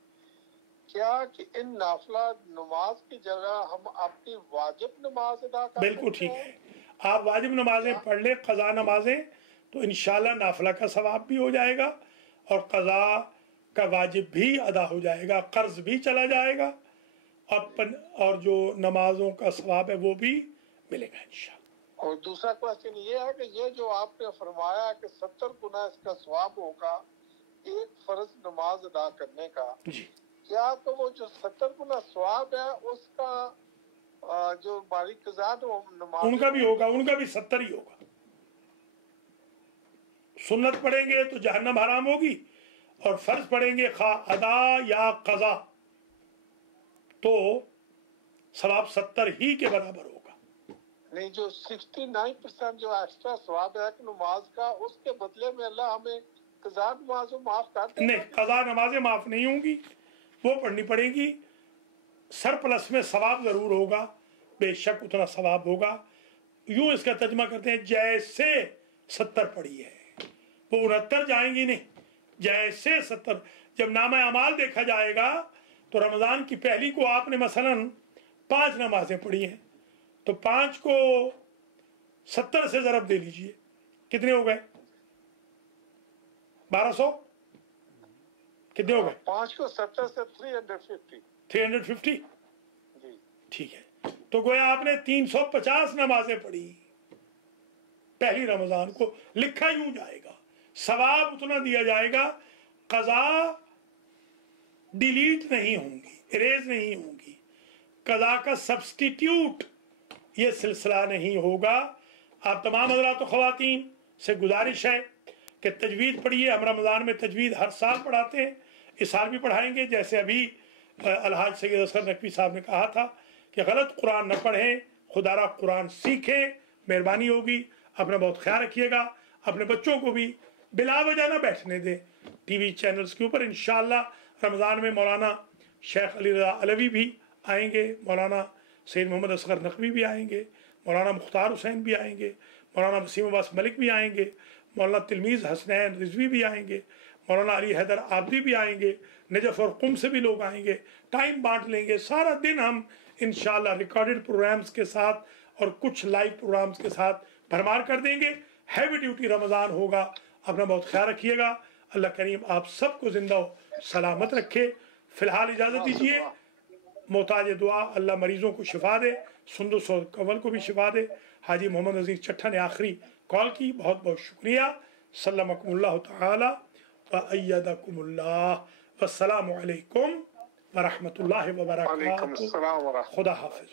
क्या कि इन नाफिला नमाज की जगह हम अपनी वाजिब नमाज अदा कर बिल्कुल सकते ठीक हैं? है। आप वाजिब नमाजें पढ़ ले, कज़ा नमाजें, तो इंशाल्लाह नाफिला का सवाब भी हो जाएगा और कज़ा का वाजिब भी अदा हो जाएगा, कर्ज भी चला जाएगा और जो नमाजों का सवाब है वो भी मिलेगा इंशाल्लाह। और दूसरा क्वेश्चन ये है कि ये जो आपने फरमाया कि 70 गुना इसका सवाब होगा एक फर्ज नमाज अदा करने का, जी, क्या तो वो जो 70 गुना सवाब है उसका जो हमारी कज़ा नमाज उनका भी होगा, उनका भी 70 ही होगा। सुन्नत पढ़ेंगे तो जहन्नम हराम होगी और फर्ज पढ़ेंगे खा अदा या कज़ा तो सवाब 70 ही के बराबर होगा। नहीं, जो 69% जो एक्स्ट्रा सवाब है नमाज का, उसके बदले में अल्लाह हमें कज़ा नमाज माफ कर देगा। नहीं, कज़ा नमाजें माफ नहीं होंगी, वो पढ़नी पड़ेगी। सरप्लस में सवाब जरूर होगा, बेशक उतना सवाब होगा। यूं इसका तर्जमा करते हैं, जैसे 70 पढ़ी है वो 69 जाएंगी नहीं, जैसे 70। जब नामा अमाल देखा जाएगा तो रमजान की पहली को आपने मसलन 5 नमाजें पढ़ी हैं, तो 5 को 70 से ज़रब दे लीजिए, कितने हो गए? 1200। कितने हो गए? 5 को 70 से 350। 350। जी ठीक है, तो गोया आपने 350 नमाजें पढ़ी पहली रमजान को। लिखा यूं जाएगा, सवाब उतना दिया जाएगा, कज़ा डिलीट नहीं होंगी, इरेज नहीं होंगी, कज़ा का सब्स्टिट्यूट ये सिलसिला नहीं होगा। आप तमाम हज़रात व ख़वातीन से गुजारिश है कि तजवीद पढ़िए। हम रमज़ान में तजवीद हर साल पढ़ाते हैं, इस साल भी पढ़ाएंगे। जैसे अभी अलहाज सैयद असगर नकवी साहब ने कहा था कि गलत कुरान न पढ़ें, खुदारा कुरान सीखें, मेहरबानी होगी। अपना बहुत ख्याल रखिएगा, अपने बच्चों को भी बिला वजह न बैठने दें टीवी चैनल्स के ऊपर। इंशाअल्लाह रमज़ान में मौलाना शेख अली रज़ा अलवी भी आएंगे, मौलाना सैयद मोहम्मद असगर नकवी भी आएंगे, मौलाना मुख्तार हुसैन भी आएंगे, मौलाना वसीम अब्बास मलिक भी आएंगे, मौलाना तिलमीज़ हसनैन रिजवी भी आएंगे, मौलाना अली हैदर आबदी भी आएंगे, नजफ़ और कुम से भी लोग आएंगे। टाइम बांट लेंगे, सारा दिन हम इंशाअल्लाह रिकॉर्डेड प्रोग्राम्स के साथ और कुछ लाइव प्रोग्राम्स के साथ भरमार कर देंगे। हैवी ड्यूटी रमज़ान होगा, अपना बहुत ख्याल रखिएगा। अल्लाह करीम आप सबको जिंदा सलामत रखे। फ़िलहाल इजाज़त दीजिए, मोहताज दुआ अल्लाह मरीज़ों को शिफा दे, सुंदुस और कंवल को भी शिफा दे। हाजी मोहम्मद अजीज़ चट्ठा ने आखिरी कॉल की, बहुत बहुत शुक्रिया। सल्लमकुमुल्लाह तआला व अय्यदकुमुल्लाह, वस्सलामु अलैकुम व रहमतुल्लाहि व बरकातुहू। खुदा हाफ़िज़।